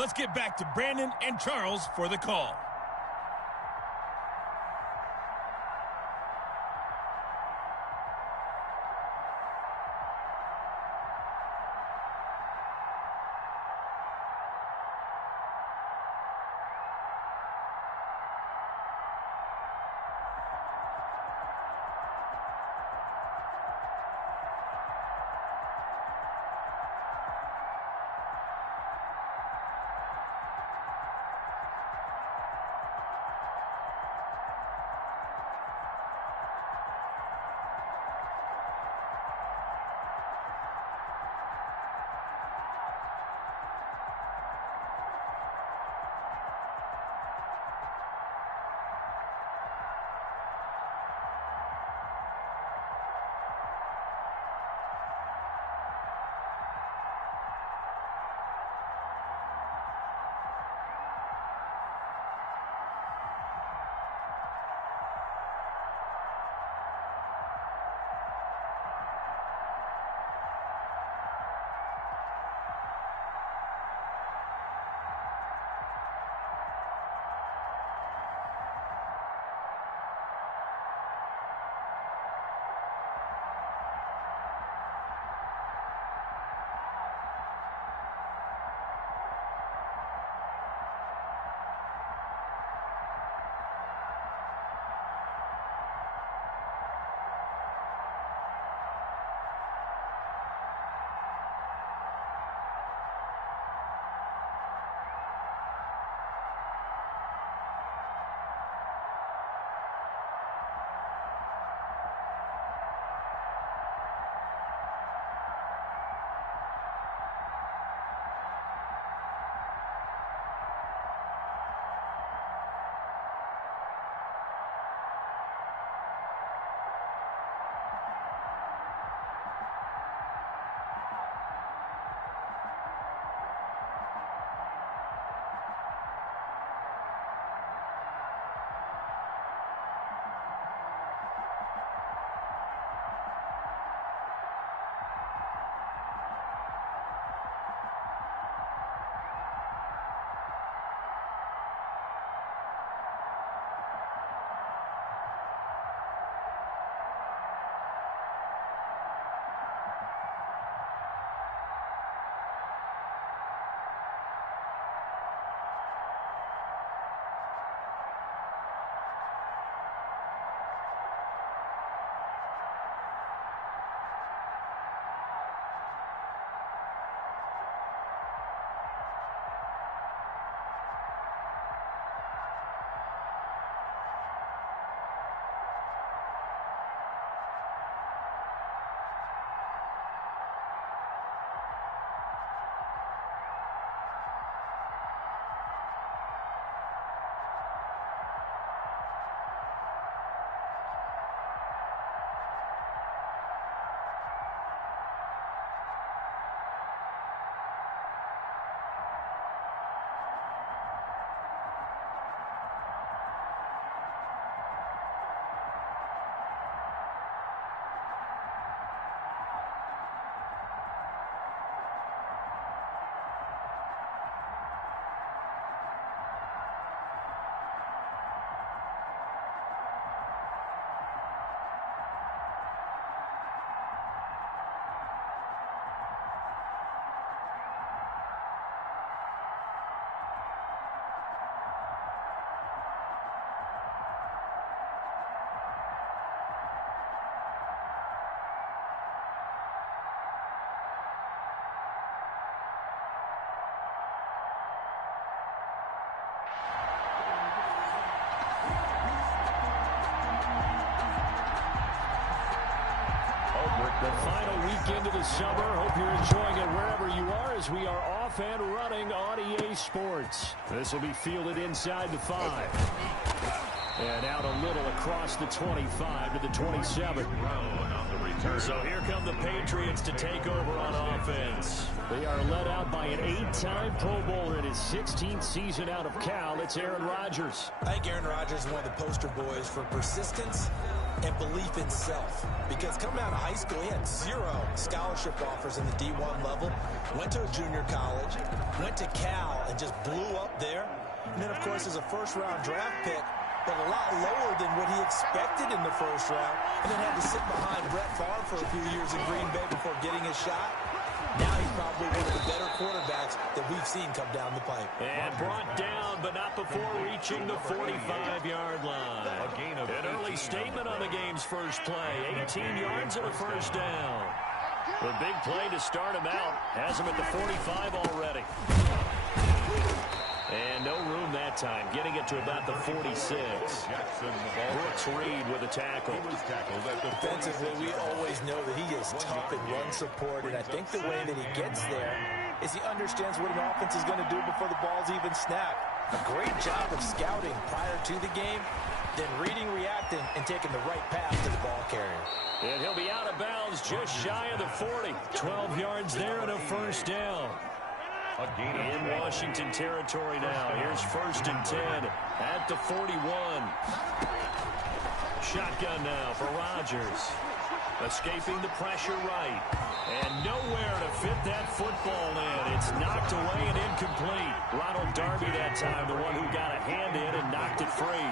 Let's get back to Brandon and Charles for the call. The final weekend of the summer. Hope you're enjoying it wherever you are as we are off and running on EA Sports. This will be fielded inside the 5. And out a little across the 25 to the 27. So here come the Patriots to take over on offense. They are led out by an 8-time Pro Bowler in his 16th season out of Cal. It's Aaron Rodgers. I think Aaron Rodgers is one of the poster boys for persistence and belief in self. Because coming out of high school, he had 0 scholarship offers in the D1 level, went to a junior college, went to Cal, and just blew up there. And then, of course, as a first-round draft pick, but a lot lower than what he expected in the first round, and then had to sit behind Brett Favre for a few years in Green Bay before getting his shot. Now he's probably one of the better quarterbacks that we've seen come down the pipe. And brought down, but not before reaching the 45-yard line. An early statement on the game's first play. 18 yards and a first down. The big play to start him out has him at the 45 already. And no room that time, getting it to about the 46. Brooks Reed with a tackle. Defensively, we always know that he is tough in run support, and I think the way that he gets there is he understands what an offense is going to do before the ball's even snapped. A great job of scouting prior to the game, then reading, reacting, and taking the right path to the ball carrier. And he'll be out of bounds just shy of the 40. 12 yards there and a first down. In Washington territory now. Here's 1st and 10 at the 41. Shotgun now for Rodgers. Escaping the pressure right. And nowhere to fit that football in. It's knocked away and incomplete. Ronald Darby that time, the one who got a hand in and knocked it free.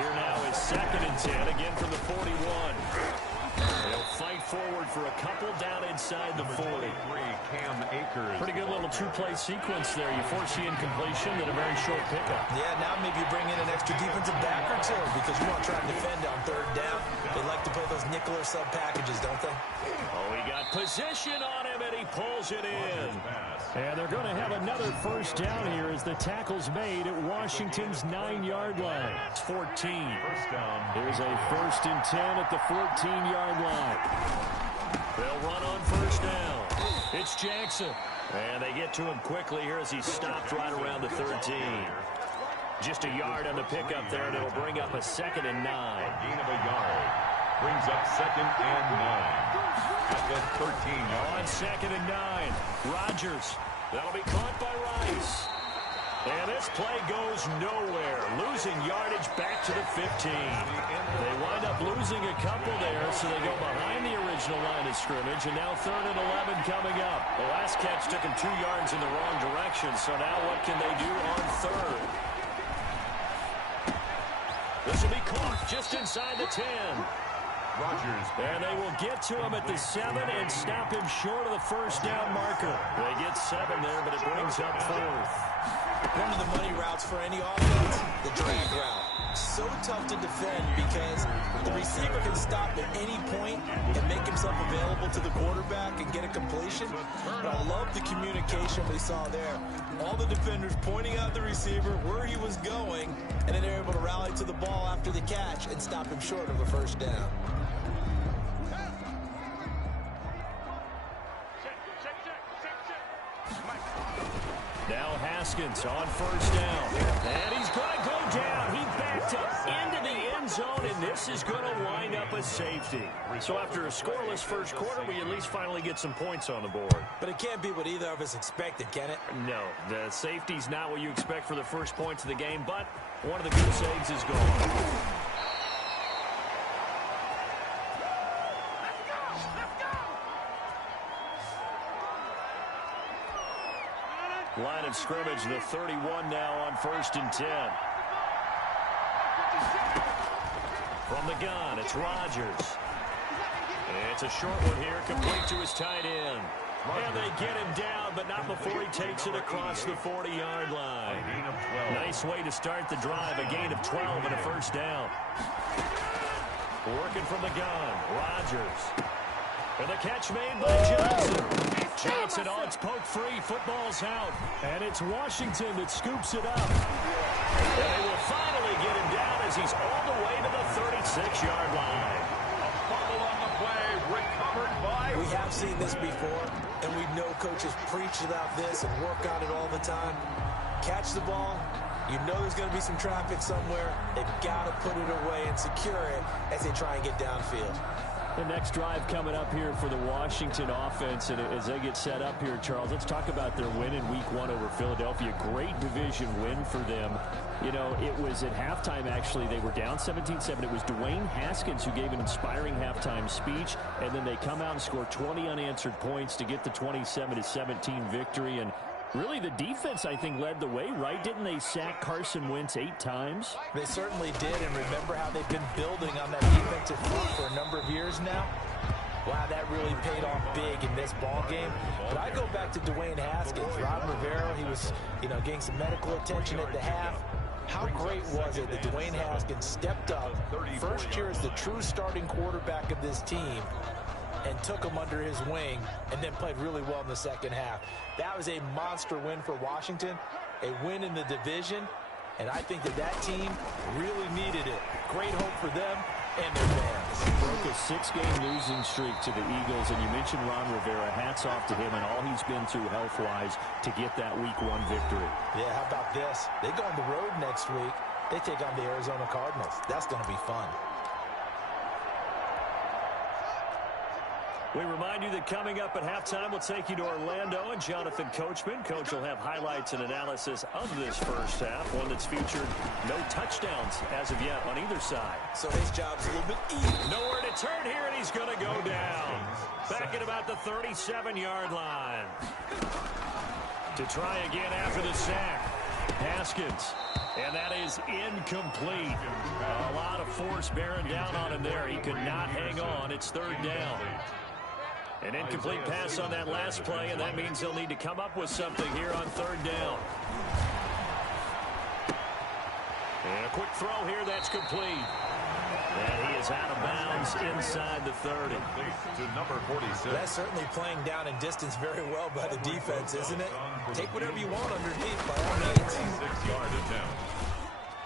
Here now is 2nd and 10, again from the 41. They'll fight forward for a couple down inside the 40. Pretty good little two-play sequence there. You force the incompletion and a very short pickup. Yeah, now maybe you bring in an extra defensive back or two because you want to try to defend on 3rd down. They like to play those nickel or sub packages, don't they? Oh, he got position on him, and he pulls it in. And they're going to have another first down here as the tackle's made at Washington's 9-yard line. It's 14. Here's a 1st and 10 at the 14-yard line. They'll run on first down. It's Jackson. And they get to him quickly here as he's stopped right around the 13. Just a yard on the pickup there, and it'll bring up a 2nd and 9. Gain of a yard. Brings up 2nd and 9. At the 13-yard. On 2nd and 9. Rodgers. That'll be caught by Rice. And this play goes nowhere. Losing yardage back to the 15. They wind up losing a couple there, so they go behind the original line of scrimmage, and now 3rd and 11 coming up. The last catch took him 2 yards in the wrong direction, so now what can they do on 3rd? This will be caught just inside the 10. Rodgers. And they will get to him at the 7 and stop him short of the first down marker. They get 7 there, but it brings up 4th. One of the money routes for any offense, the drag route. So tough to defend because the receiver can stop at any point and make himself available to the quarterback and get a completion. But I love the communication we saw there. All the defenders pointing out the receiver where he was going, and then they're able to rally to the ball after the catch and stop him short of a first down. Now Haskins on first down. And he's going to go down. He backed up into the end zone, and this is going to wind up a safety. So after a scoreless first quarter, we at least finally get some points on the board. But it can't be what either of us expected, can it? No, the safety's not what you expect for the first points of the game, but one of the goose eggs is gone. Line of scrimmage, the 31 now on 1st and 10. From the gun, it's Rodgers. It's a short one here, complete to his tight end. And they get him down, but not before he takes it across the 40-yard line. Nice way to start the drive, a gain of 12 and a first down. Working from the gun, Rodgers. And the catch made by Johnson. Johnson, oh, it's poked free. Football's out. And it's Washington that scoops it up. And they will finally get him down as he's all the way to the 36-yard line. A fumble on the play, recovered by... We have seen this before, and we know coaches preach about this and work on it all the time. Catch the ball. You know there's going to be some traffic somewhere. They've got to put it away and secure it as they try and get downfield. The next drive coming up here for the Washington offense, and as they get set up here, Charles, let's talk about their win in Week 1 over Philadelphia. Great division win for them. You know, it was at halftime, actually. They were down 17-7. It was Dwayne Haskins who gave an inspiring halftime speech, and then they come out and score 20 unanswered points to get the 27-17 victory. And really, the defense, I think, led the way, right? Didn't they sack Carson Wentz 8 times? They certainly did, and remember how they've been building on that defensive front for a number of years now? Wow, that really paid off big in this ball game. But I go back to Dwayne Haskins. Ron Rivera, he was, getting some medical attention at the half. How great was it that Dwayne Haskins stepped up, first year as the true starting quarterback of this team, and took him under his wing, and then played really well in the second half. That was a monster win for Washington, a win in the division, and I think that team really needed it. Great hope for them and their fans. Broke a 6-game losing streak to the Eagles, and you mentioned Ron Rivera. Hats off to him and all he's been through health-wise to get that Week 1 victory. Yeah, how about this? They go on the road next week. They take on the Arizona Cardinals. That's going to be fun. We remind you that coming up at halftime, we'll take you to Orlando and Jonathan Coachman. Coach will have highlights and analysis of this first half, one that's featured no touchdowns as of yet on either side. So his job's a little bit easy. Nowhere to turn here, and he's going to go down. Back at about the 37-yard line. To try again after the sack. Haskins. And that is incomplete. A lot of force bearing down on him there. He could not hang on. It's 3rd down. An incomplete pass on that last play, and that means he'll need to come up with something here on 3rd down. And a quick throw here, that's complete. And he is out of bounds inside the 30. To number 46. That's certainly playing down in distance very well by the defense, isn't it? Take whatever you want underneath by all means. 6-yard attempt.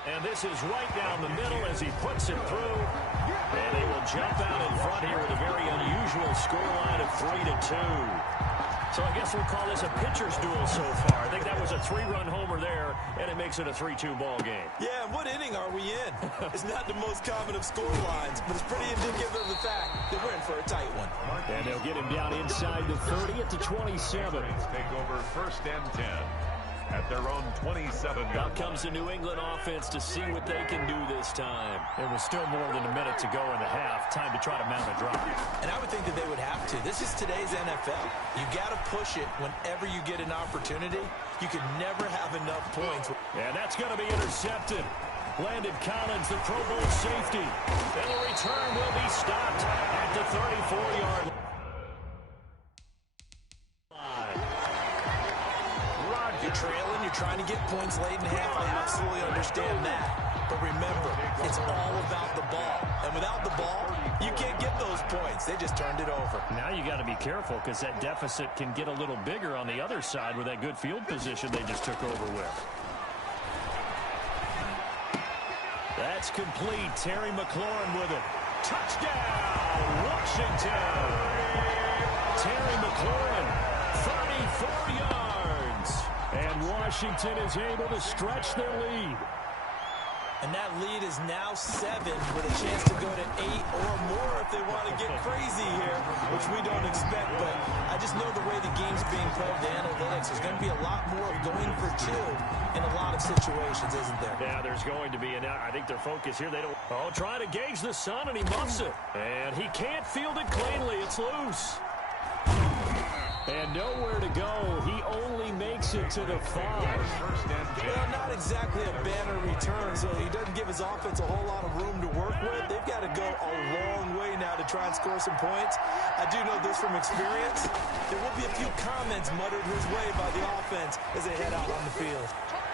And this is right down the middle as he puts it through. And they will jump out in front here with a very unusual scoreline of 3-2. So I guess we'll call this a pitcher's duel so far. I think that was a 3-run homer there, and it makes it a 3-2 ball game. Yeah, what inning are we in? It's not the most common of scorelines, but it's pretty indicative of the fact that we're in for a tight one. And they'll get him down inside the 30 at the 27. Take over 1st and 10. At their own 27. Out comes the New England offense to see what they can do this time. There was still more than a minute to go in the half. Time to try to mount a drive. And I would think that they would have to. This is today's NFL. You got to push it whenever you get an opportunity. You can never have enough points. And that's going to be intercepted. Landon Collins, the Pro Bowl safety. And the return will be stopped at the 34-yard line. You're trailing, you're trying to get points late in half. I absolutely understand that. But remember, it's all about the ball. And without the ball, you can't get those points. They just turned it over. Now you got to be careful because that deficit can get a little bigger on the other side with that good field position they just took over with. That's complete. Terry McLaurin with it. Touchdown, Washington. Terry McLaurin, 34 yards. And Washington is able to stretch their lead. And that lead is now 7 with a chance to go to 8 or more if they want to get crazy here, which we don't expect. But I just know the way the game's being played, the analytics, there's going to be a lot more of going for 2 in a lot of situations, isn't there? Yeah, there's going to be. And I think their focus here, they don't. Oh, trying to gauge the sun, and he muffs it. And he can't field it cleanly. It's loose. And nowhere to go. He only makes it to the 5. Well, not exactly a banner return, so he doesn't give his offense a whole lot of room to work with. They've got to go a long way now to try and score some points. I do know this from experience. There will be a few comments muttered his way by the offense as they head out on the field.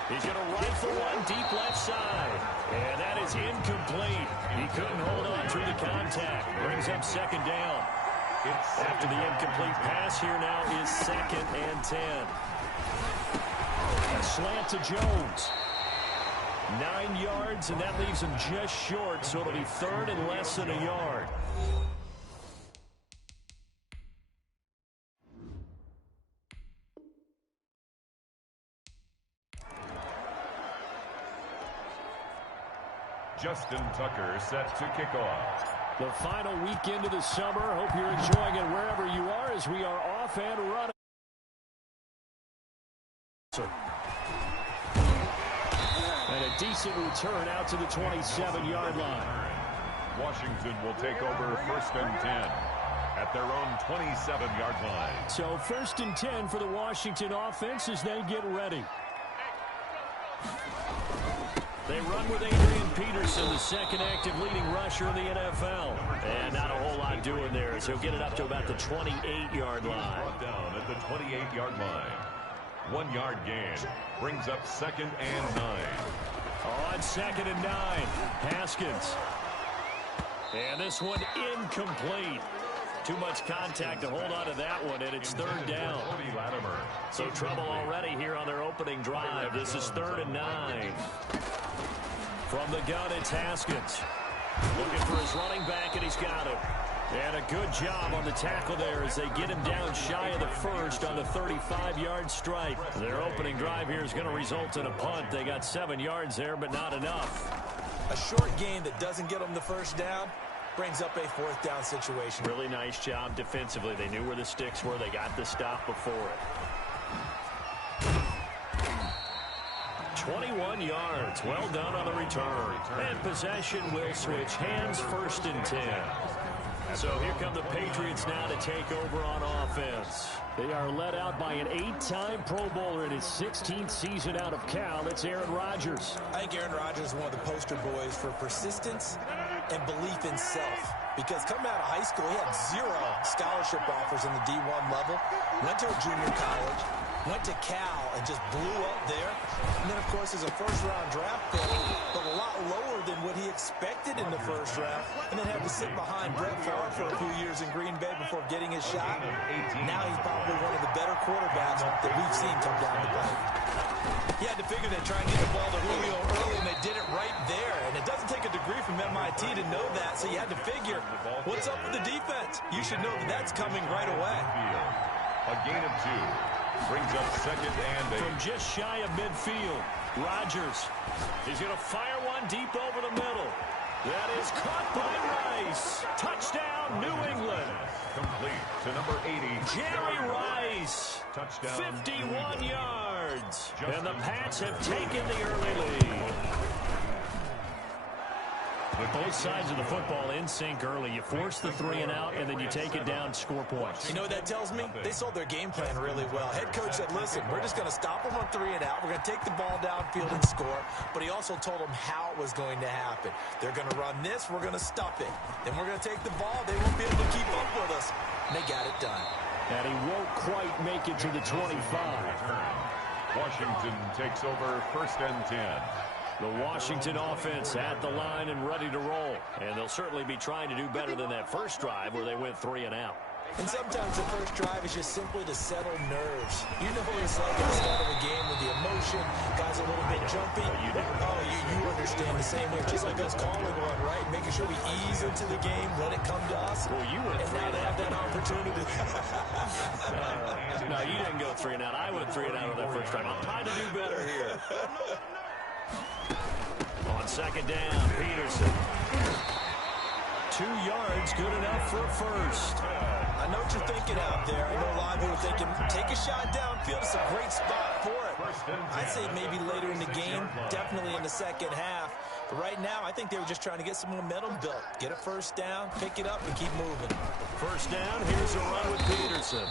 He's going to rifle one deep left side. And that is incomplete. He couldn't hold on through the contact. Brings up 2nd down. After the incomplete pass, here now is 2nd and 10. A slant to Jones. 9 yards, and that leaves him just short, so it'll be 3rd and less than a yard. Justin Tucker set to kick off. The final weekend of the summer. Hope you're enjoying it wherever you are as we are off and running. And a decent return out to the 27-yard line. Washington will take over 1st and 10 at their own 27-yard line. So 1st and 10 for the Washington offense as they get ready. They run with Adrian Peterson, the second active leading rusher in the NFL. And not a whole lot doing there as he'll get it up to about the 28-yard line. Brought down at the 28-yard line. 1 yard gain brings up 2nd and 9. On 2nd and 9, Haskins. And this one incomplete. Too much contact to hold on to that one, and it's 3rd down. So trouble already here on their opening drive. This is 3rd and 9. From the gun, it's Haskins. Looking for his running back, and he's got him. And a good job on the tackle there as they get him down shy of the first on the 35-yard strike. Their opening drive here is going to result in a punt. They got 7 yards there, but not enough. A short gain that doesn't get them the first down brings up a 4th down situation. Really nice job defensively. They knew where the sticks were. They got the stop before it. 21 yards. Well done on the return. And possession will switch hands, 1st and 10. So here come the Patriots now to take over on offense. They are led out by an 8-time Pro Bowler in his 16th season out of Cal. It's Aaron Rodgers. I think Aaron Rodgers is one of the poster boys for persistence and belief in self. Because coming out of high school, he had 0 scholarship offers in the D1 level. Went to a junior college, went to Cal, and just blew up there. And then, of course, is a first-round draft pick, but a lot lower than what he expected in the first round. And then had to sit behind Brett Favre for a few years in Green Bay before getting his shot. Now he's probably one of the better quarterbacks that we've seen come down the pipe. He had to figure they'd try and get the ball to Julio early, and they did it right there. And it doesn't take a degree from MIT to know that, so you had to figure, what's up with the defense? You should know that that's coming right away. A gain of 2 brings up 2nd and 8. From just shy of midfield, Rodgers. He's going to fire one deep over the middle. That is caught by Rice. Touchdown, New England. Complete to number 80. Jerry Rice. Touchdown. 51 yards. And the Pats have taken the early lead. With both sides of the football in sync early, you force the 3 and out, and then you take it down, score points. You know what that tells me? They sold their game plan really well. Head coach said, listen, we're just going to stop them on 3 and out. We're going to take the ball downfield and score. But he also told them how it was going to happen. They're going to run this. We're going to stop it. Then we're going to take the ball. They won't be able to keep up with us. And they got it done. And he won't quite make it to the 25. Washington takes over 1st and 10. The Washington offense at the line and ready to roll. And they'll certainly be trying to do better than that first drive where they went 3 and out. And sometimes the first drive is just simply to settle nerves. You know what it's like at the start of a game with the emotion, guys a little bit jumpy. You understand the same way. Just like us calling one, right? Making sure we ease into the game, let it come to us. Well, you went and now they have that opportunity. No, you didn't go 3 and out. I went 3 and out on that first drive. I'm trying to do better here. On 2nd down, Peterson. 2 yards, good enough for a first. I know what you're thinking out there. I know a lot of people are thinking, take a shot downfield. It's a great spot for it. I'd say maybe later in the game, definitely in the second half. But right now, I think they were just trying to get some momentum built. Get a first down, pick it up, and keep moving. First down, here's a run with Peterson.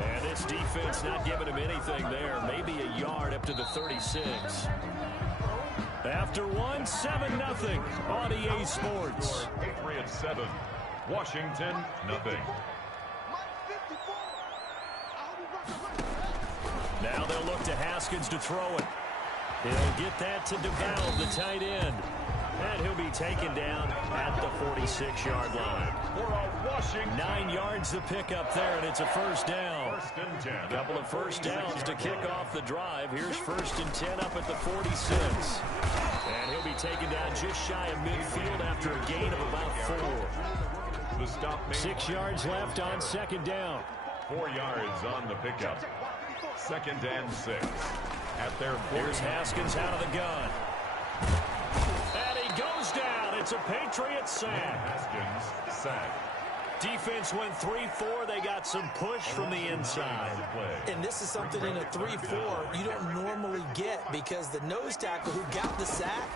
And this defense not giving him anything there. Maybe a yard up to the 36. After 1, 7-0 on EA Sports. Patriots 7, Washington nothing. Now they'll look to Haskins to throw it. He'll get that to DeValve, the tight end. And he'll be taken down at the 46-yard line. 9 yards to pick up there, and it's a first down. A couple of first downs to kick off the drive. Here's 1st and 10 up at the 46. And he'll be taken down just shy of midfield after a gain of about 4. 6 yards left on 2nd down. 4 yards on the pickup. 2nd and 6. At their 40. Here's Haskins out of the gun. And he goes down. It's a Patriots sack. Haskins sack. Defense went 3-4. They got some push from the inside. And this is something in a 3-4 you don't normally get because the nose tackle who got the sack,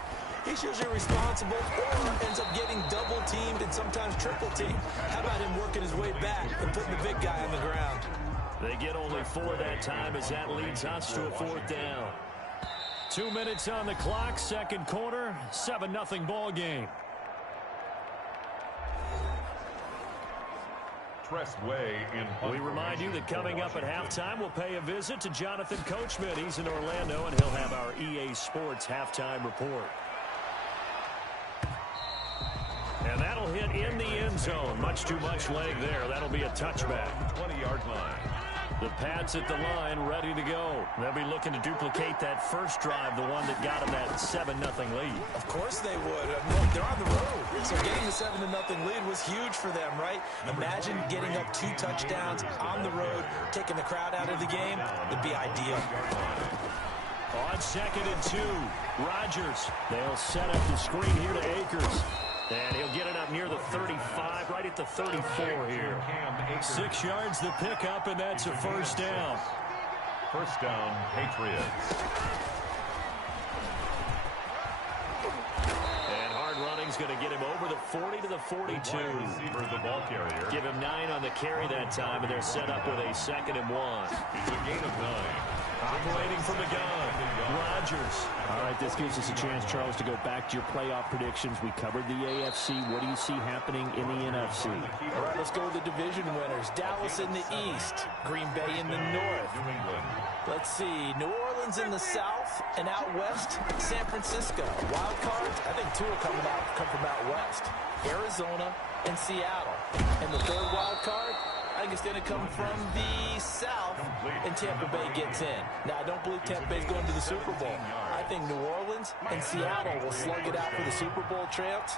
he's usually responsible or ends up getting double-teamed and sometimes triple-teamed. How about him working his way back and putting the big guy on the ground? They get only 4 that time as that leads us to a 4th down. 2 minutes on the clock, second quarter, 7-0 ball game. We remind you that coming up at halftime, we'll pay a visit to Jonathan Coachman. He's in Orlando, and he'll have our EA Sports halftime report. And that'll hit in the end zone. Much too much leg there. That'll be a touchback. 20-yard line. The Pats at the line, ready to go. They'll be looking to duplicate that first drive, the one that got them that 7-0 lead. Of course they would. They're on the road. So getting the 7-0 lead was huge for them, right? Imagine getting up 2 touchdowns on the road, taking the crowd out of the game. It'd be ideal. On 2nd and 2, Rodgers. They'll set up the screen here to Akers. And he'll get it up near the 35, right at the 34 here. 6 yards the pickup, and that's a first down. First down, Patriots. And hard running's going to get him over the 40 to the 42. Receiver, the ball carrier. Give him 9 on the carry that time, and they're set up with a 2nd and 1. It's a gain of 9. Operating from the gun, Rodgers. All right, this gives us a chance, Charles, to go back to your playoff predictions. We covered the AFC. What do you see happening in the NFC? All right, let's go with the division winners. Dallas in the East, Green Bay in the North. New England. Let's see, New Orleans in the South, and out West, San Francisco. Wild cards, I think 2 will come from out West. Arizona and Seattle. And the third wild card, I think it's going to come from the South, and Tampa Bay gets in. Now, I don't believe Tampa Bay's going to the Super Bowl. I think New Orleans and Seattle will slug it out for the Super Bowl champs,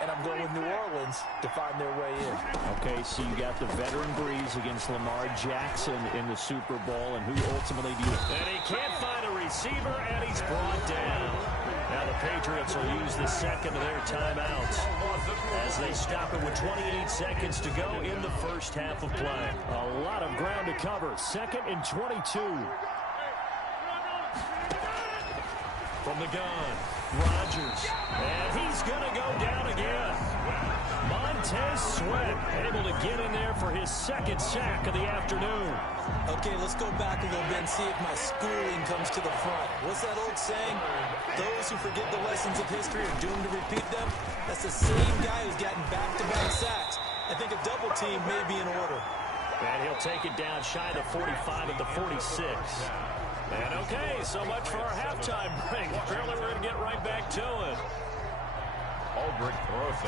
and I'm going with New Orleans to find their way in. Okay, so you got the veteran Breeze against Lamar Jackson in the Super Bowl, and who ultimately do you... And he can't find a receiver, and he's brought down. Now the Patriots will use the second of their timeouts as they stop it with 28 seconds to go in the first half of play. A lot of ground to cover. 2nd and 22. From the gun, Rodgers. And he's going to go down again. Montez Sweat able to get in there for his 2nd sack of the afternoon. Okay, let's go back a little bit and see if my schooling comes to the front. What's that old saying? Those who forget the lessons of history are doomed to repeat them. That's the same guy who's gotten back-to-back sacks. I think a double team may be in order. And he'll take it down shy of the 45 at the 46. And okay, so much for our halftime break. Apparently we're going to get right back to it.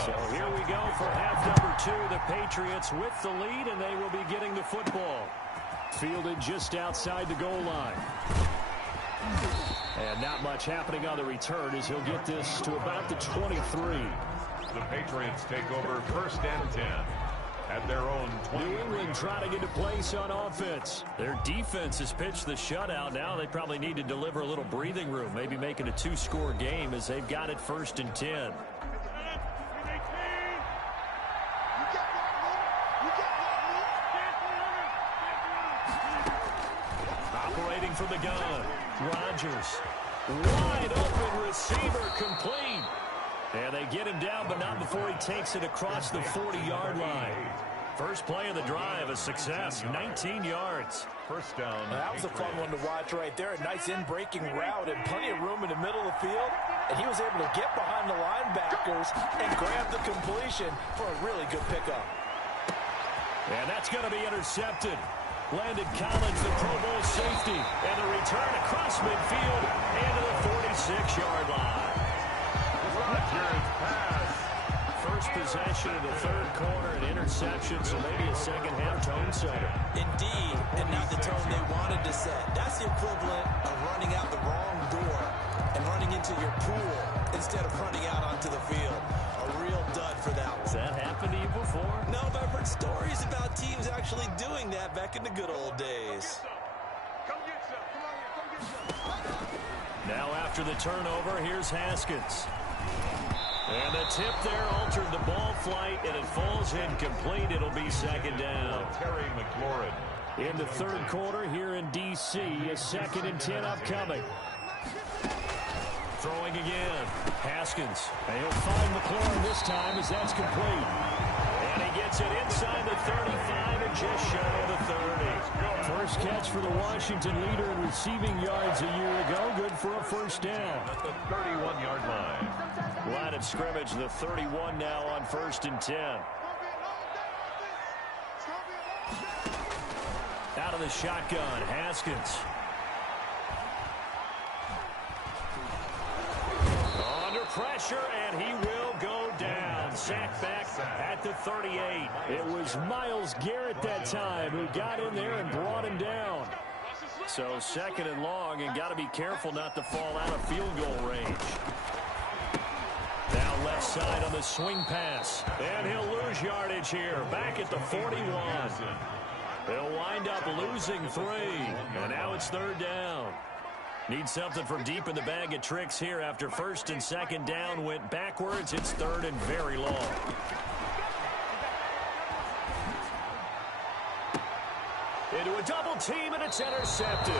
So here we go for half number 2. The Patriots with the lead, and they will be getting the football. Fielded just outside the goal line. And not much happening on the return as he'll get this to about the 23. The Patriots take over 1st and 10 at their own 20. New England trying to get a place on offense. Their defense has pitched the shutout. Now they probably need to deliver a little breathing room, maybe make it a 2-score game as they've got it 1st and 10. Operating from the gun, Rodgers. Wide open receiver, complete. And they get him down, but not before he takes it across the 40-yard line. First play of the drive, a success, 19 yards. First down. That was a fun one to watch right there. A nice in-breaking route and plenty of room in the middle of the field. And he was able to get behind the linebackers and grab the completion for a really good pickup. And that's going to be intercepted. Landon Collins, the Pro Bowl safety. And the return across midfield and to the 46-yard line. Rodgers pass. First possession of the third quarter, an interception, so maybe a second-half tone setter. Indeed, and not the tone they wanted to set. That's the equivalent of running out the wrong door and running into your pool instead of running out onto the field. A real dud for that one. Has that happened to you before? No, but I've heard stories about teams actually doing that back in the good old days. Now after the turnover, here's Haskins. And the tip there altered the ball flight, and it falls incomplete. It'll be second down. Terry McLaurin. In the third quarter here in D.C., a 2nd and 10 upcoming. Throwing again. Haskins. And he'll find McLaurin this time as that's complete. And he gets it inside the 35 and just shy of the 30. First catch for the Washington leader in receiving yards a year ago. Good for a first down. At the 31-yard line. Line of scrimmage, the 31 now on 1st and 10. Out of the shotgun, Haskins. Under pressure, and he will go down. Sacked back at the 38. It was Myles Garrett that time who got in there and brought him down. So 2nd and long, and got to be careful not to fall out of field goal range. Now left side on the swing pass. And he'll lose yardage here. Back at the 41. They'll wind up losing 3. And now it's 3rd down. Need something from deep in the bag of tricks here after 1st and 2nd down went backwards. It's 3rd and very long. Into a double team, and it's intercepted.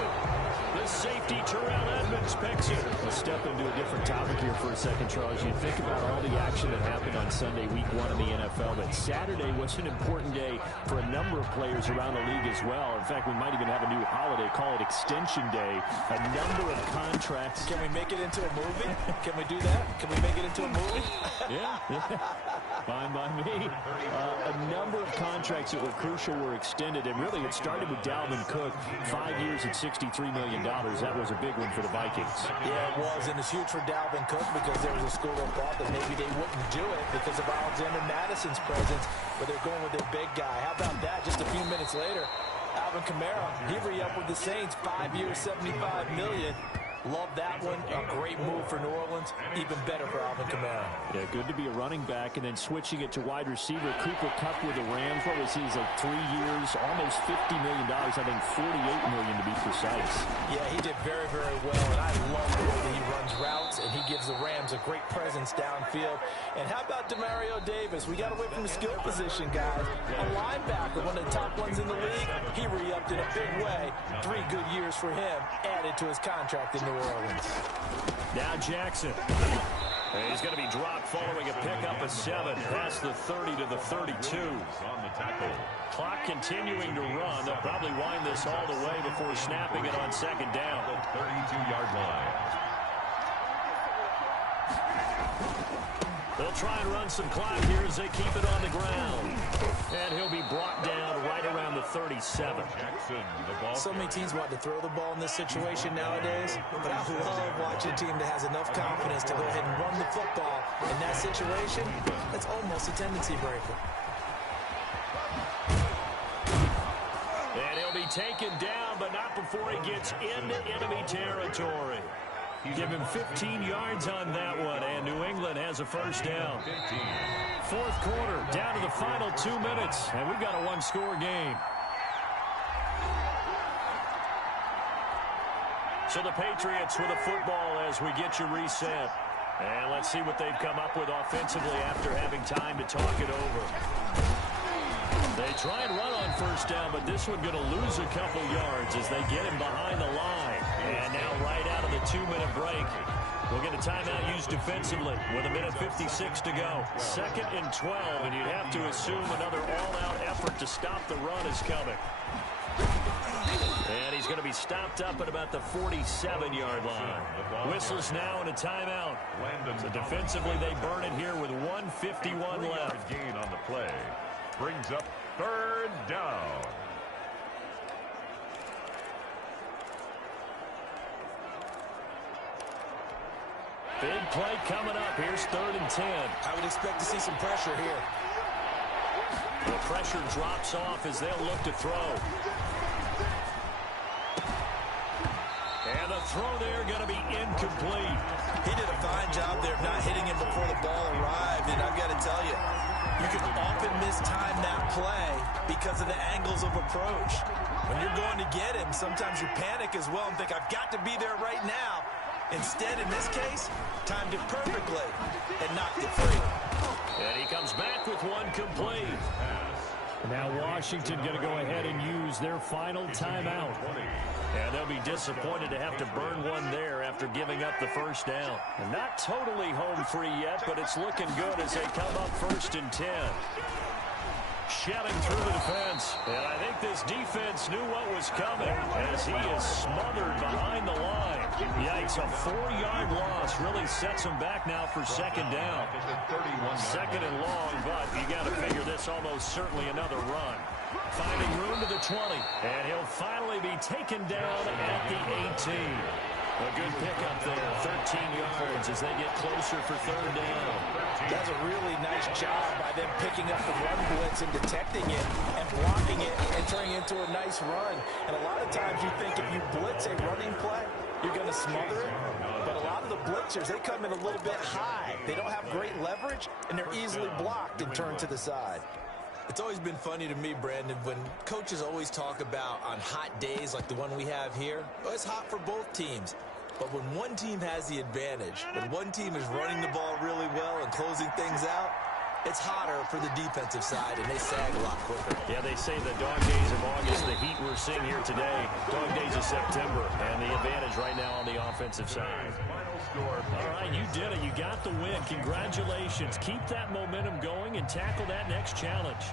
The safety, Terrell Edmonds, picks it. Let's step into a different topic here for a second, Charles. You think about all the action that happened on Sunday, week 1 in the NFL, but Saturday was an important day for a number of players around the league as well. In fact, we might even have a new holiday, call it Extension Day. A number of contracts. Can we make it into a movie? Can we do that? Can we make it into a movie? Yeah. Fine by me. A number of contracts that were crucial were extended, and really it started with Dalvin Cook, 5 years at $63 million. That was a big one for the Vikings. Yeah, it was, and it's huge for Dalvin Cook because there was a school of thought that maybe they wouldn't do it because of Alexander Madison's presence, but they're going with their big guy. How about that? Just a few minutes later, Alvin Kamara, he re-upped with the Saints, 5 years, $75 million. Love that one. A great move for New Orleans. Even better for Alvin Kamara. Yeah, good to be a running back, and then switching it to wide receiver. Cooper Kupp with the Rams. What was he? He's like 3 years, almost $50 million. I think $48 million to be precise. Yeah, he did very, very well, and I love the way that he runs routes, and he gives the Rams a great presence downfield. And how about Demario Davis? We got away from the skill position, guys. A linebacker, one of the top ones in the league. He re-upped in a big way. 3 good years for him, added to his contract in New Orleans. Now Jackson. And he's going to be dropped following a pickup of 7. Past the 30 to the 32. On the tackle. Clock continuing to run. They'll probably wind this all the way before snapping it on 2nd down. The 32-yard line. They'll try and run some clock here as they keep it on the ground. And he'll be brought down right around the 37. Jackson, the ball. So many teams want to throw the ball in this situation nowadays, but I love watching a team that has enough confidence to go ahead and run the football. In that situation, that's almost a tendency breaker. And he'll be taken down, but not before he gets into enemy territory. Give him 15 yards on that one, and New England has a first down. 4th quarter, down to the final 2 minutes, and we've got a 1-score game. So the Patriots with a football as we get you reset. And let's see what they've come up with offensively after having time to talk it over. They try and run on 1st down, but this one going to lose a couple yards as they get him behind the line. And now right out of the 2-minute break, we'll get a timeout used defensively with 1:56 to go. 2nd and 12, and you'd have to assume another all-out effort to stop the run is coming. And he's going to be stopped up at about the 47-yard line. Whistles now and a timeout. So defensively, they burn it here with 1:51 left. Gain on the play. Brings up 3rd down. Big play coming up. Here's 3rd and 10. I would expect to see some pressure here. The pressure drops off as they'll look to throw. And the throw there going to be incomplete. He did a fine job there of not hitting him before the ball arrived, and I've got to tell you, you can often mistime that play because of the angles of approach. When you're going to get him, sometimes you panic as well and think, I've got to be there right now. Instead, in this case, timed it perfectly and knocked it free. And he comes back with one complete. Now Washington going to go ahead and use their final timeout. And they'll be disappointed to have to burn one there after giving up the first down. And not totally home free yet, but it's looking good as they come up 1st and 10. Shoving through the defense. And I think this defense knew what was coming as he is smothered behind the line. Yikes, a 4-yard loss really sets him back now for 2nd down. 2nd and long, but you got to figure this almost certainly another run. Finding room to the 20, and he'll finally be taken down at the 18. A good pickup there, 13 yards as they get closer for 3rd down. That's a really nice job by them picking up the run blitz and detecting it and blocking it and turning it into a nice run. And a lot of times you think if you blitz a running play, you're going to smother it. But a lot of the blitzers, they come in a little bit high. They don't have great leverage, and they're easily blocked and turned to the side. It's always been funny to me, Brandon, when coaches always talk about on hot days like the one we have here, well, it's hot for both teams. But when one team has the advantage, when one team is running the ball really well and closing things out, it's hotter for the defensive side, and they sag a lot quicker. Yeah, they say the dog days of August, the heat we're seeing here today, dog days of September, and the advantage right now on the offensive side. All right, you did it. You got the win. Congratulations. Keep that momentum going and tackle that next challenge.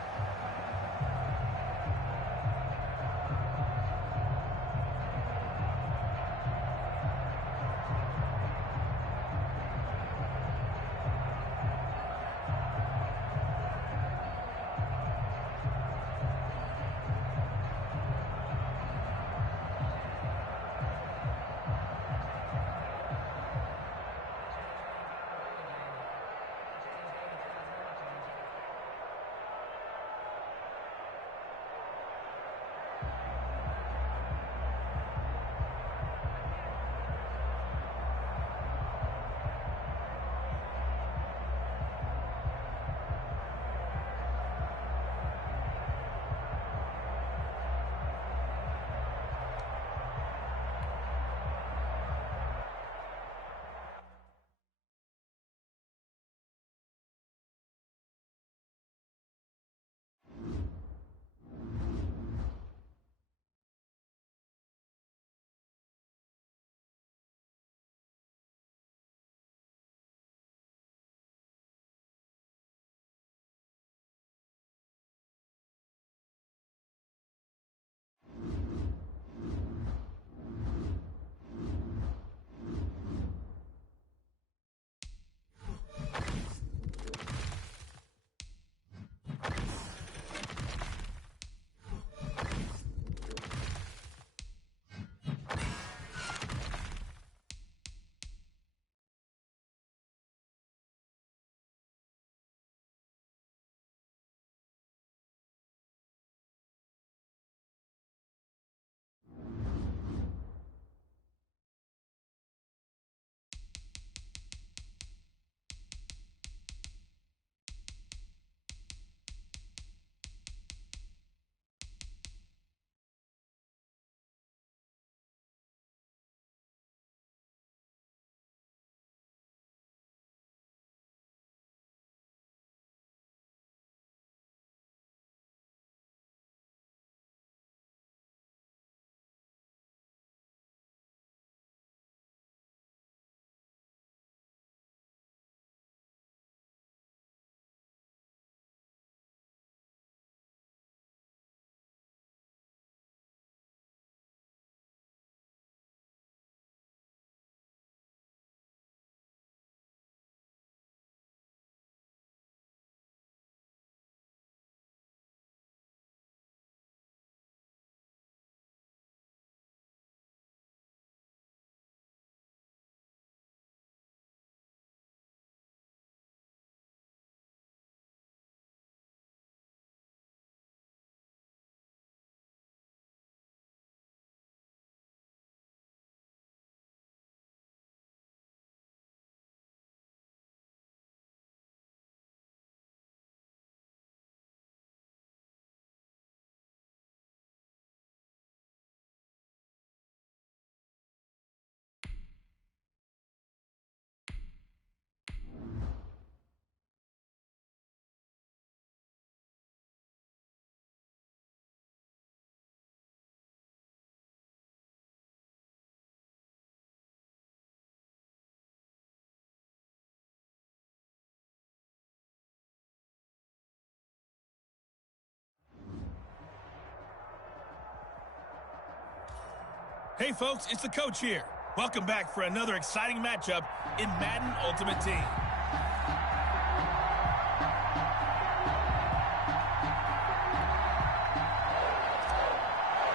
Hey folks, it's the coach here. Welcome back for another exciting matchup in Madden Ultimate Team.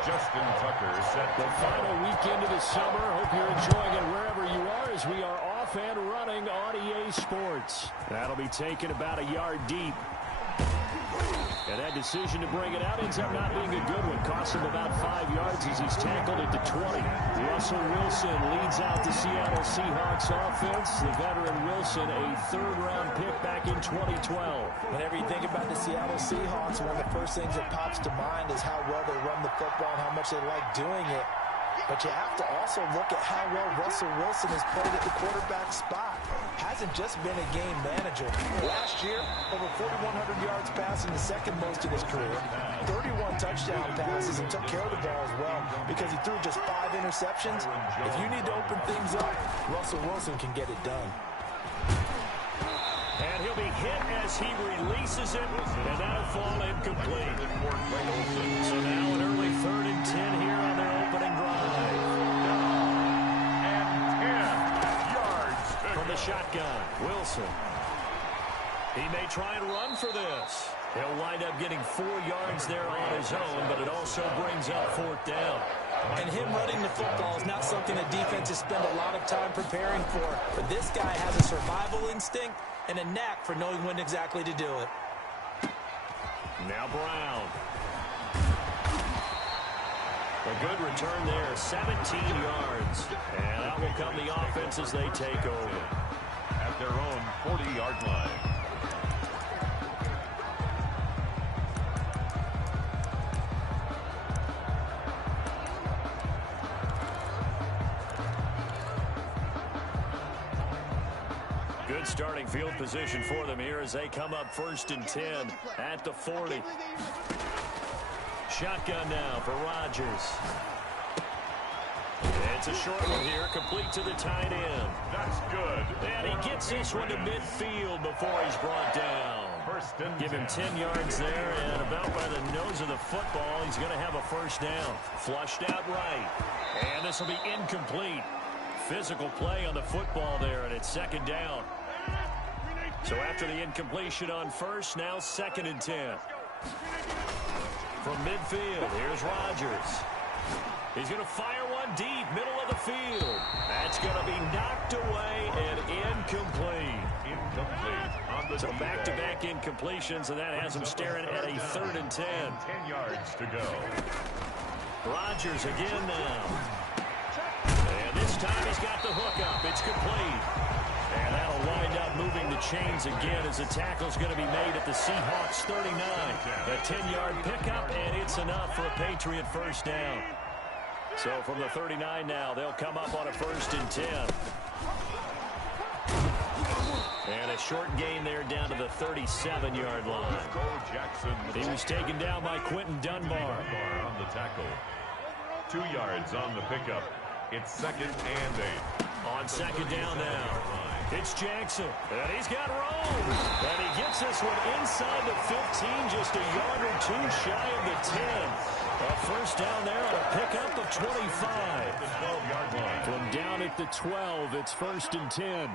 Justin Tucker set the final weekend of the summer. Hope you're enjoying it wherever you are as we are off and running on EA Sports. That'll be taken about a yard deep. And that decision to bring it out ends up not being a good one. Cost him about 5 yards as he's tackled at the 20. Russell Wilson leads out the Seattle Seahawks offense. The veteran Wilson, a third-round pick back in 2012. Whenever you think about the Seattle Seahawks, one of the first things that pops to mind is how well they run the football and how much they like doing it. But you have to also look at how well Russell Wilson has played at the quarterback spot. Hasn't just been a game manager. Last year, over 4,100 yards passing, the second most in his career. 31 touchdown passes and took care of the ball as well because he threw just 5 interceptions. If you need to open things up, Russell Wilson can get it done. And he'll be hit as he releases it, and that'll fall incomplete. So now an early 3rd and 10 here on their opening drive. and 10 yards From the shotgun, Wilson. He may try and run for this. He'll wind up getting 4 yards there on his own, but it also brings up 4th down. And him running the football is not something that defenses spend a lot of time preparing for. But this guy has a survival instinct and a knack for knowing when exactly to do it. Now Brown. A good return there, 17 yards. And out will come the offense as they take over. at their own 40-yard line. Good starting field position for them here as they come up 1st and 10 at the 40. Shotgun now for Rodgers. It's a short one here, complete to the tight end. That's good. And he gets this one to midfield before he's brought down. Give him 10 yards there, and about by the nose of the football, he's going to have a 1st down. Flushed out right. And this will be incomplete. Physical play on the football there, and it's 2nd down. So after the incompletion on 1st, now 2nd and 10. From midfield, here's Rodgers. He's going to fire one deep, middle of the field. That's going to be knocked away and incomplete. So back-to-back incompletions, and that has him staring at a 3rd and 10. 10 yards to go. Rodgers again now. And this time he's got the hook up. It's complete. And that'll wind up moving the chains again as the tackle's going to be made at the Seahawks 39. A 10-yard pickup, and it's enough for a Patriot 1st down. So from the 39 now, they'll come up on a 1st and 10. And a short gain there down to the 37-yard line. He was taken down by Quentin Dunbar. On the tackle. 2 yards on the pickup. It's 2nd and 8. On 2nd down now. It's Jackson. And he's got room. And he gets this one inside the 15, just a yard or 2 shy of the 10. A 1st down there on a pickup of 25. From down at the 12, it's 1st and 10.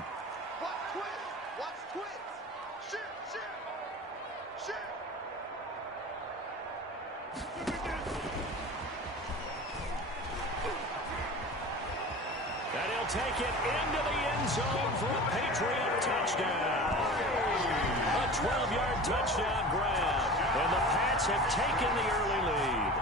And he'll take it into the end zone for a Patriot touchdown. A 12-yard touchdown grab. And the Pats have taken the early lead.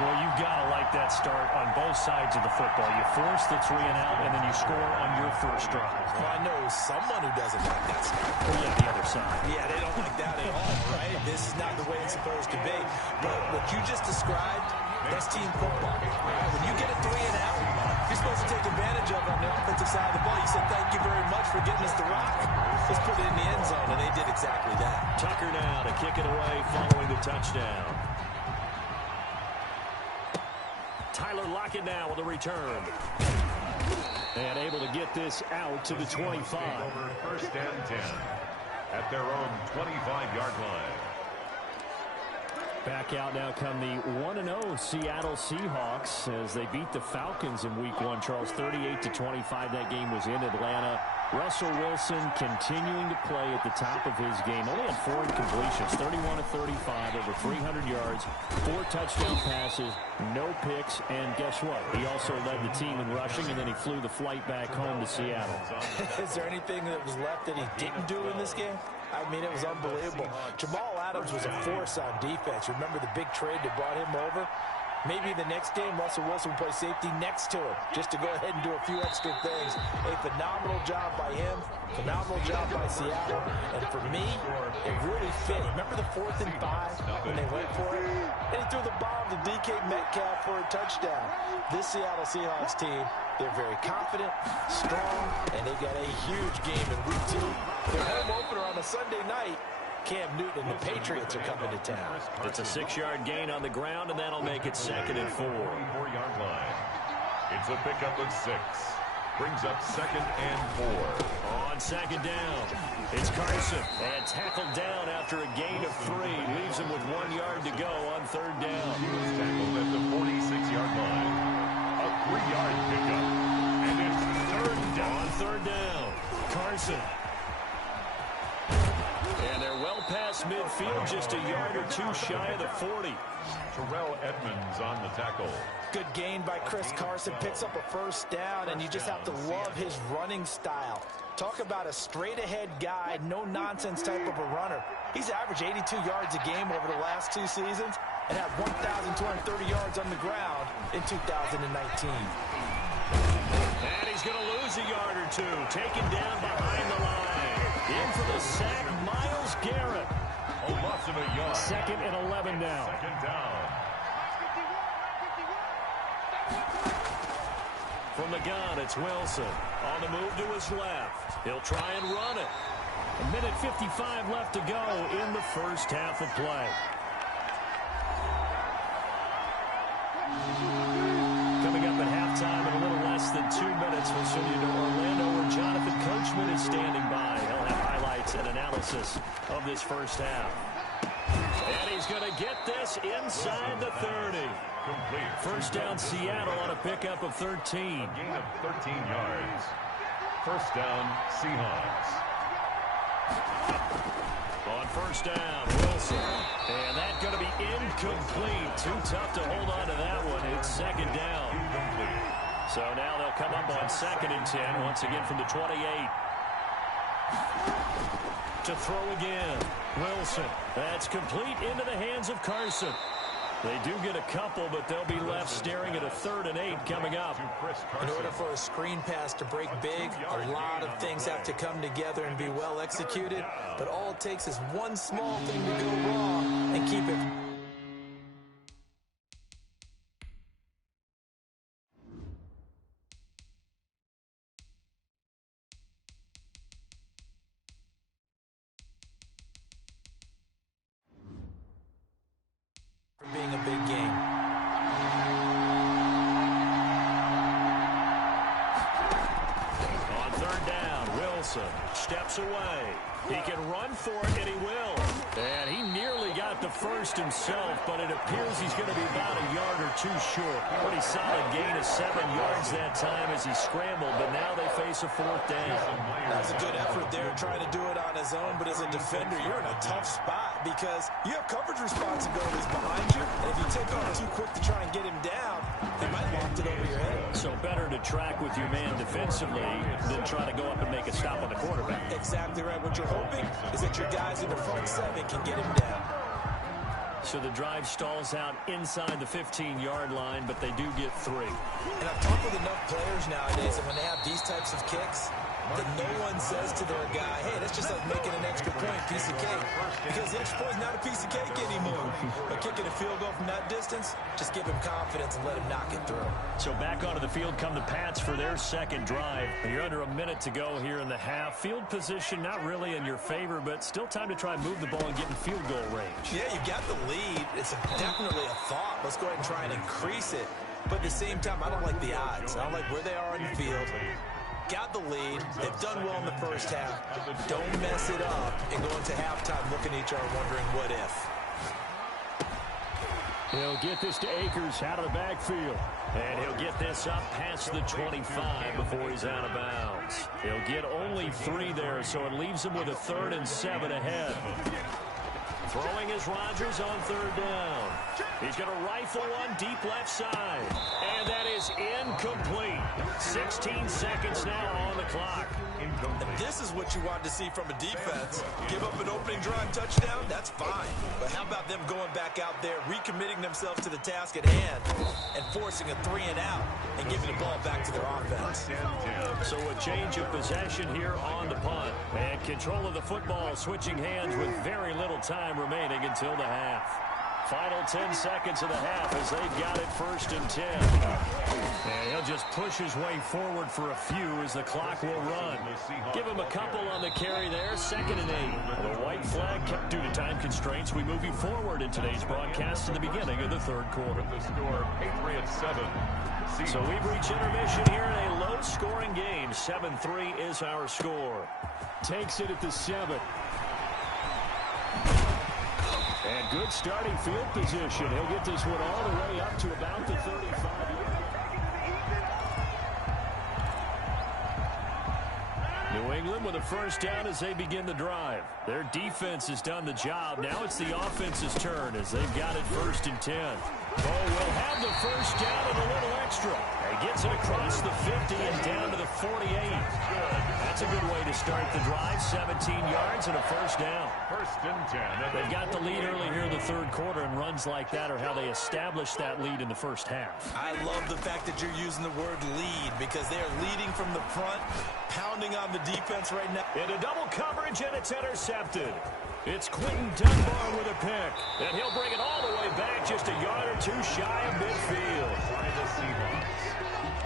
Well, you've got to like that start on both sides of the football. You force the 3 and out, and then you score on your 1st drive. Well, I know someone who doesn't like that start. Well, yeah, the other side. Yeah, they don't like that at all, right? This is not the way it's supposed to be. But what you just described, that's team football. Right? When you get a 3 and out, you're supposed to take advantage of it on the offensive side of the ball. You said, thank you very much for getting us the rock. Let's put it in the end zone, and they did exactly that. Tucker now to kick it away following the touchdown. Tyler Lockett now with a return. And able to get this out to the 25. Over 1st and 10 at their own 25-yard line. Back out now come the 1-0 Seattle Seahawks as they beat the Falcons in Week 1. Charles, 38-25. That game was in Atlanta. Russell Wilson continuing to play at the top of his game. Only had 4 incompletions, 31-35, over 300 yards, 4 touchdown passes, no picks, and guess what? He also led the team in rushing, and then he flew the flight back home to Seattle. Is there anything that was left that he didn't do in this game? I mean, it was unbelievable. Jamal Adams was a force on defense. Remember the big trade that brought him over? Maybe the next game, Russell Wilson will play safety next to him just to go ahead and do a few extra things. A phenomenal job by him, phenomenal job by Seattle. And for me, it really fit. Remember the 4th and 5 when they went for it? And he threw the bomb to DK Metcalf for a touchdown. This Seattle Seahawks team, they're very confident, strong, and they got a huge game in Week 2. Their home opener on a Sunday night. Cam Newton and the Patriots are coming to town. It's a 6-yard gain on the ground, and that'll make it 2nd and 4. 4-yard line. It's a pickup of 6. Brings up 2nd and 4. On 2nd down, it's Carson. And tackled down after a gain of 3. Leaves him with 1 yard to go on 3rd down. He was tackled at the 46-yard line. A 3-yard pickup. And it's 3rd down. On 3rd down, Carson. And they're well past midfield, just a yard or 2 shy of the 40. Terrell Edmonds on the tackle. Good gain by Chris Carson. Picks up a 1st down, and you just have to love his running style. Talk about a straight-ahead guy, no-nonsense type of a runner. He's averaged 82 yards a game over the last 2 seasons and had 1,230 yards on the ground in 2019. And he's going to lose a yard or 2. Taken down behind the line. In for the sack, Myles Garrett. A loss of a yard. 2nd and 11 now. 2nd down. From the gun, it's Wilson. On the move to his left. He'll try and run it. 1:55 left to go in the first half of play. Coming up at halftime in a little less than 2 minutes, we'll send you to Orlando where Jonathan Coachman is standing by. He'll have highlights and analysis of this first half. And he's going to get this inside the 30. Complete. First down Seattle on a pickup of 13. A gain of 13 yards. First down, Seahawks. On first down, Wilson. And that's going to be incomplete. Too tough to hold on to that one. It's 2nd down. Incomplete. So now they'll come up on 2nd and 10, once again from the 28. To throw again, Wilson. That's complete into the hands of Carson. They do get a couple, but they'll be left staring at a 3rd and 8 coming up. In order for a screen pass to break big, a lot of things have to come together and be well executed. But all it takes is one small thing to go wrong and keep it. Being a big game. On 3rd down, Wilson steps away. He can run for it, and he will. And he nearly got the first himself, but it appears he's going to be about a yard or 2 short. Pretty solid gain of 7 yards that time as he scrambled, but now they face a 4th down. That's a good effort there trying to do it on his own, but as a defender, you're in a tough spot because you have coverage responsibilities behind you, and if you take off too quick to try and get him down, they might loft it over your head. So better to track with your man defensively than try to go up and make a stop on the quarterback. Exactly right. What you're hoping is that your guys in the front 7 can get him down. So the drive stalls out inside the 15-yard line, but they do get 3. And I've talked with enough players nowadays that when they have these types of kicks, that no one says to their guy, hey, that's just like making an extra point, piece of cake. Because the extra point is not a piece of cake anymore. But kicking a field goal from that distance, just give him confidence and let him knock it through. So back onto the field come the Pats for their 2nd drive. You're under a minute to go here in the half. Field position not really in your favor, but still time to try and move the ball and get in field goal range. Yeah, you've got the lead. It's definitely a thought. Let's go ahead and try and increase it. But at the same time, I don't like the odds. I don't like where they are on the field. Got the lead. They've done well in the first half. Don't mess it up and go into halftime looking at each other wondering what if. He'll get this to Akers out of the backfield. And he'll get this up past the 25 before he's out of bounds. He'll get only 3 there, so it leaves him with a 3rd and 7 ahead. Throwing is Rodgers on 3rd down. He's going to rifle one deep left side. And that is incomplete. 16 seconds now on the clock. And this is what you want to see from a defense. Give up an opening drive touchdown, that's fine. But how about them going back out there, recommitting themselves to the task at hand, and forcing a 3 and out, and giving the ball back to their offense. So a change of possession here on the punt. And control of the football switching hands with very little time remaining until the half. Final 10 seconds of the half as they've got it 1st and 10. And he'll just push his way forward for a few as the clock will run. Give him a couple on the carry there. 2nd and 8. The white flag kept due to time constraints. We move you forward in today's broadcast to the beginning of the 3rd quarter. The score, Patriots 7. So we've reached intermission here in a low-scoring game. 7-3 is our score. Takes it at the 7. And good starting field position. He'll get this one all the way up to about the 35. New England with a 1st down as they begin the drive. Their defense has done the job. Now it's the offense's turn as they've got it 1st and 10. Oh, will have the 1st down and a little extra. He gets it across the 50 and down to the 48. That's a good way to start the drive. 17 yards and a 1st down. 1st and 10. They've got the lead early here in the 3rd quarter, and runs like that are how they establish that lead in the 1st half. I love the fact that you're using the word lead because they are leading from the front, pounding on the defense right now. Into double coverage, and it's intercepted. It's Quentin Dunbar with a pick. And he'll bring it all the way back just a yard or 2 shy of midfield. By the Seahawks.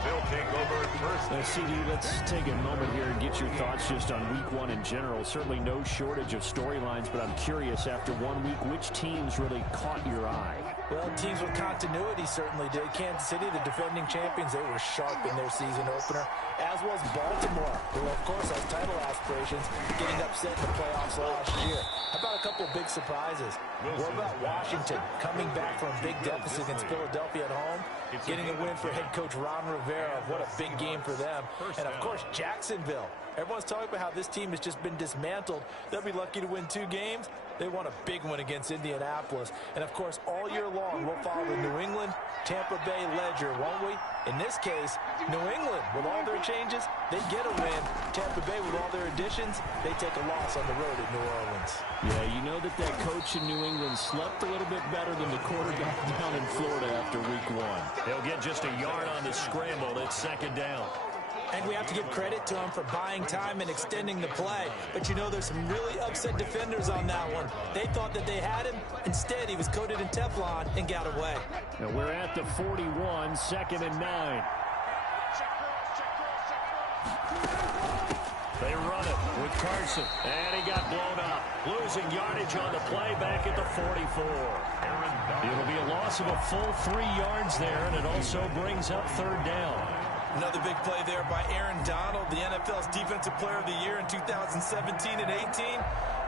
They'll take over 1st. CD, let's take a moment here and get your thoughts just on Week 1 in general. Certainly no shortage of storylines, but I'm curious, after 1 week, which teams really caught your eye? Well, teams with continuity certainly did. Kansas City, the defending champions, they were sharp in their season opener, as was Baltimore, who, of course, has title aspirations, getting upset in the playoffs last year. How about a couple of big surprises? What about Washington coming back from a big deficit against Philadelphia at home, getting a win for head coach Ron Rivera? What a big game for them. And, of course, Jacksonville. Everyone's talking about how this team has just been dismantled. They'll be lucky to win 2 games. They won a big one against Indianapolis. And, of course, all year long, we'll follow the New England, Tampa Bay ledger, won't we? In this case, New England, with all their changes, they get a win. Tampa Bay, with all their additions, they take a loss on the road at New Orleans. Yeah, you know that coach in New England slept a little bit better than the quarterback down in Florida after Week 1. He'll get just a yard on the scramble. It's 2nd down. And we have to give credit to him for buying time and extending the play. But, you know, there's some really upset defenders on that one. They thought that they had him. Instead, he was coated in Teflon and got away. Now we're at the 41, 2nd and 9. They run it with Carson. And he got blown up. Losing yardage on the play back at the 44. It'll be a loss of a full 3 yards there, and it also brings up 3rd down. Another big play there by Aaron Donald, the NFL's Defensive Player of the Year in 2017 and 18.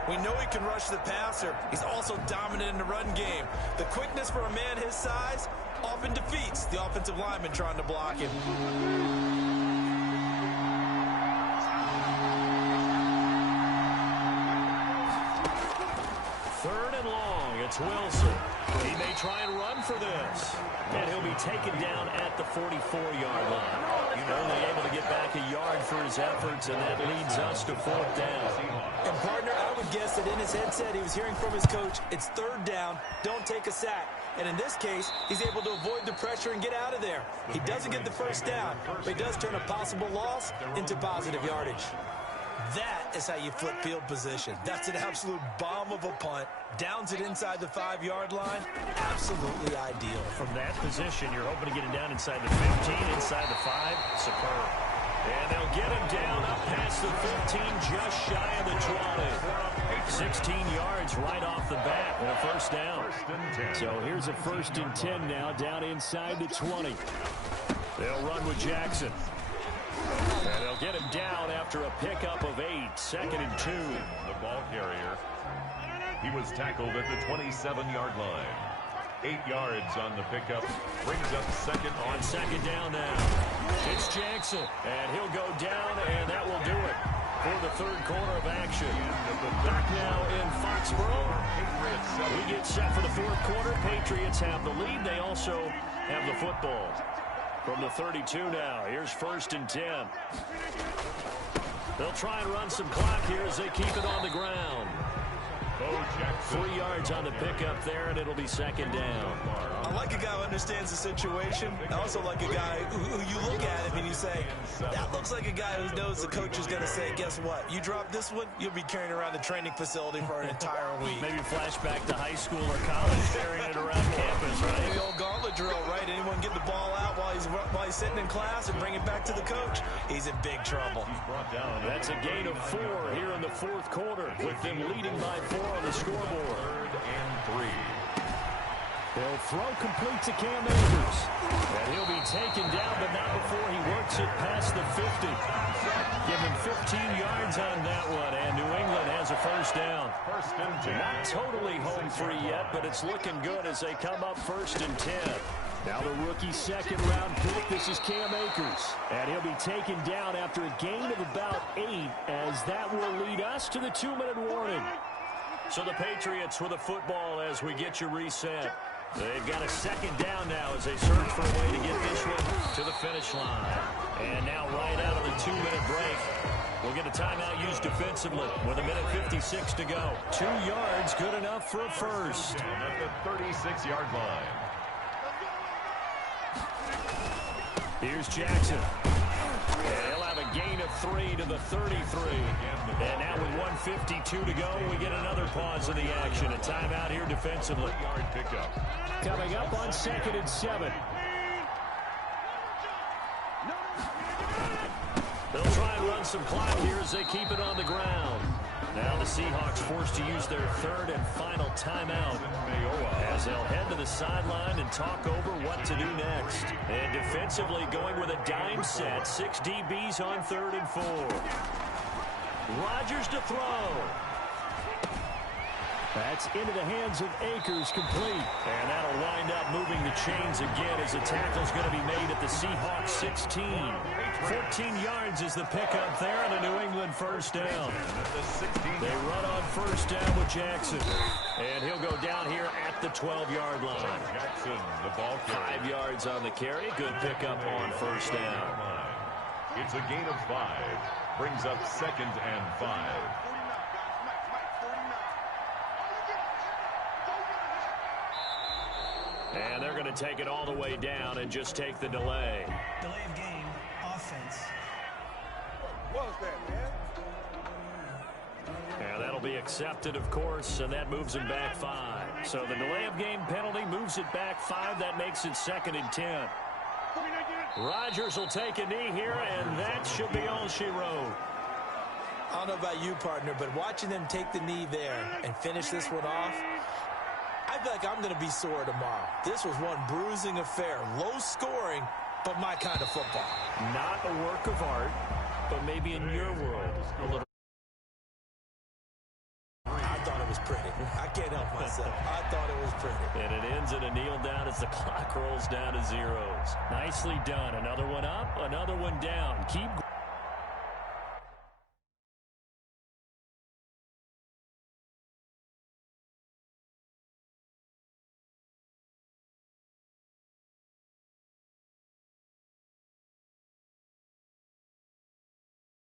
We know he can rush the passer. He's also dominant in the run game. The quickness for a man his size often defeats the offensive lineman trying to block him. 3rd and long. It's Wilson. He may try and run for this. And he'll be taken down at the 44-yard line. Only able to get back a yard for his efforts, and that leads us to 4th down. And, partner, I would guess that in his headset he was hearing from his coach, it's 3rd down, don't take a sack. And in this case, he's able to avoid the pressure and get out of there. He doesn't get the 1st down, but he does turn a possible loss into positive yardage. That is how you flip field position. That's an absolute bomb of a punt. Downs it inside the 5-yard line. Absolutely ideal. From that position, you're hoping to get him down inside the 15, inside the 5. Superb. And they'll get him down up past the 15, just shy of the 20. 16 yards right off the bat and a 1st down. So here's a 1st and 10 now down inside the 20. They'll run with Jackson. And they'll get him down after a pickup of 8. 2nd and 2. The ball carrier. He was tackled at the 27-yard line. 8 yards on the pickup. Brings up second on second down now. It's Jackson, and he'll go down, and that will do it for the third quarter of action. Back now in Foxborough. We get set for the fourth quarter. Patriots have the lead. They also have the football. From the 32 now, here's 1st and 10. They'll try and run some clock here as they keep it on the ground. 3 yards on the pickup there, and it'll be second down. I like a guy who understands the situation. I also like a guy who you look at him and you say, that looks like a guy who knows the coach is going to say, guess what? You drop this one, you'll be carrying around the training facility for an entire week. Maybe flashback to high school or college, carrying it around campus, right? The old gauntlet drill, right? Anyone get the ball out while he's sitting in class and bring it back to the coach? He's in big trouble. That's a gain of 4 here in the fourth quarter, with them leading by 4 on the scoreboard. 3rd and 3. They'll throw complete to Cam Akers. And he'll be taken down, but not before he works it past the 50. Give him 15 yards on that one, and New England has a first down. Not totally home free yet, but it's looking good as they come up 1st and 10. Now the rookie second-round pick, this is Cam Akers. And he'll be taken down after a gain of about 8, as that will lead us to the 2-minute warning. So the Patriots with a football as we get you reset. They've got a second down now as they search for a way to get this one to the finish line. And now right out of the 2-minute break, we'll get a timeout used defensively with 1:56 to go. 2 yards, good enough for a first. At the 36-yard line. Here's Jackson. And he'll have a gain of 3 to the 33. And now with 1:52 to go, we get another pause in the action. A timeout here defensively. Yard pickup. Coming up on 2nd and 7. They'll try and run some clock here as they keep it on the ground. Now the Seahawks forced to use their 3rd and final timeout as they'll head to the sideline and talk over what to do next. And defensively going with a dime set. 6 DBs on 3rd and 4. Rodgers to throw. That's into the hands of Akers, complete. And that'll wind up moving the chains again as the tackle's going to be made at the Seahawks 16. 14 yards is the pickup there and a New England first down. They run on first down with Jackson. And he'll go down here at the 12-yard line. Jackson, the ball carrier. 5 yards on the carry. Good pickup on first down. It's a gain of 5. Brings up 2nd and 5. And they're going to take it all the way down and just take the delay. Delay of game, offense. What was that, man? And that'll be accepted, of course, and that moves him back 5. So the delay of game penalty moves it back 5. That makes it 2nd and 10. Rodgers will take a knee here, and that should be all she wrote. I don't know about you, partner, but watching them take the knee there and finish this one off, I feel like I'm going to be sore tomorrow. This was one bruising affair. Low scoring, but my kind of football. Not a work of art, but maybe in your world, a little. I thought it was pretty. I can't help myself. I thought it was pretty. And it ends in a kneel down as the clock rolls down to zeros. Nicely done. Another one up, another one down. Keep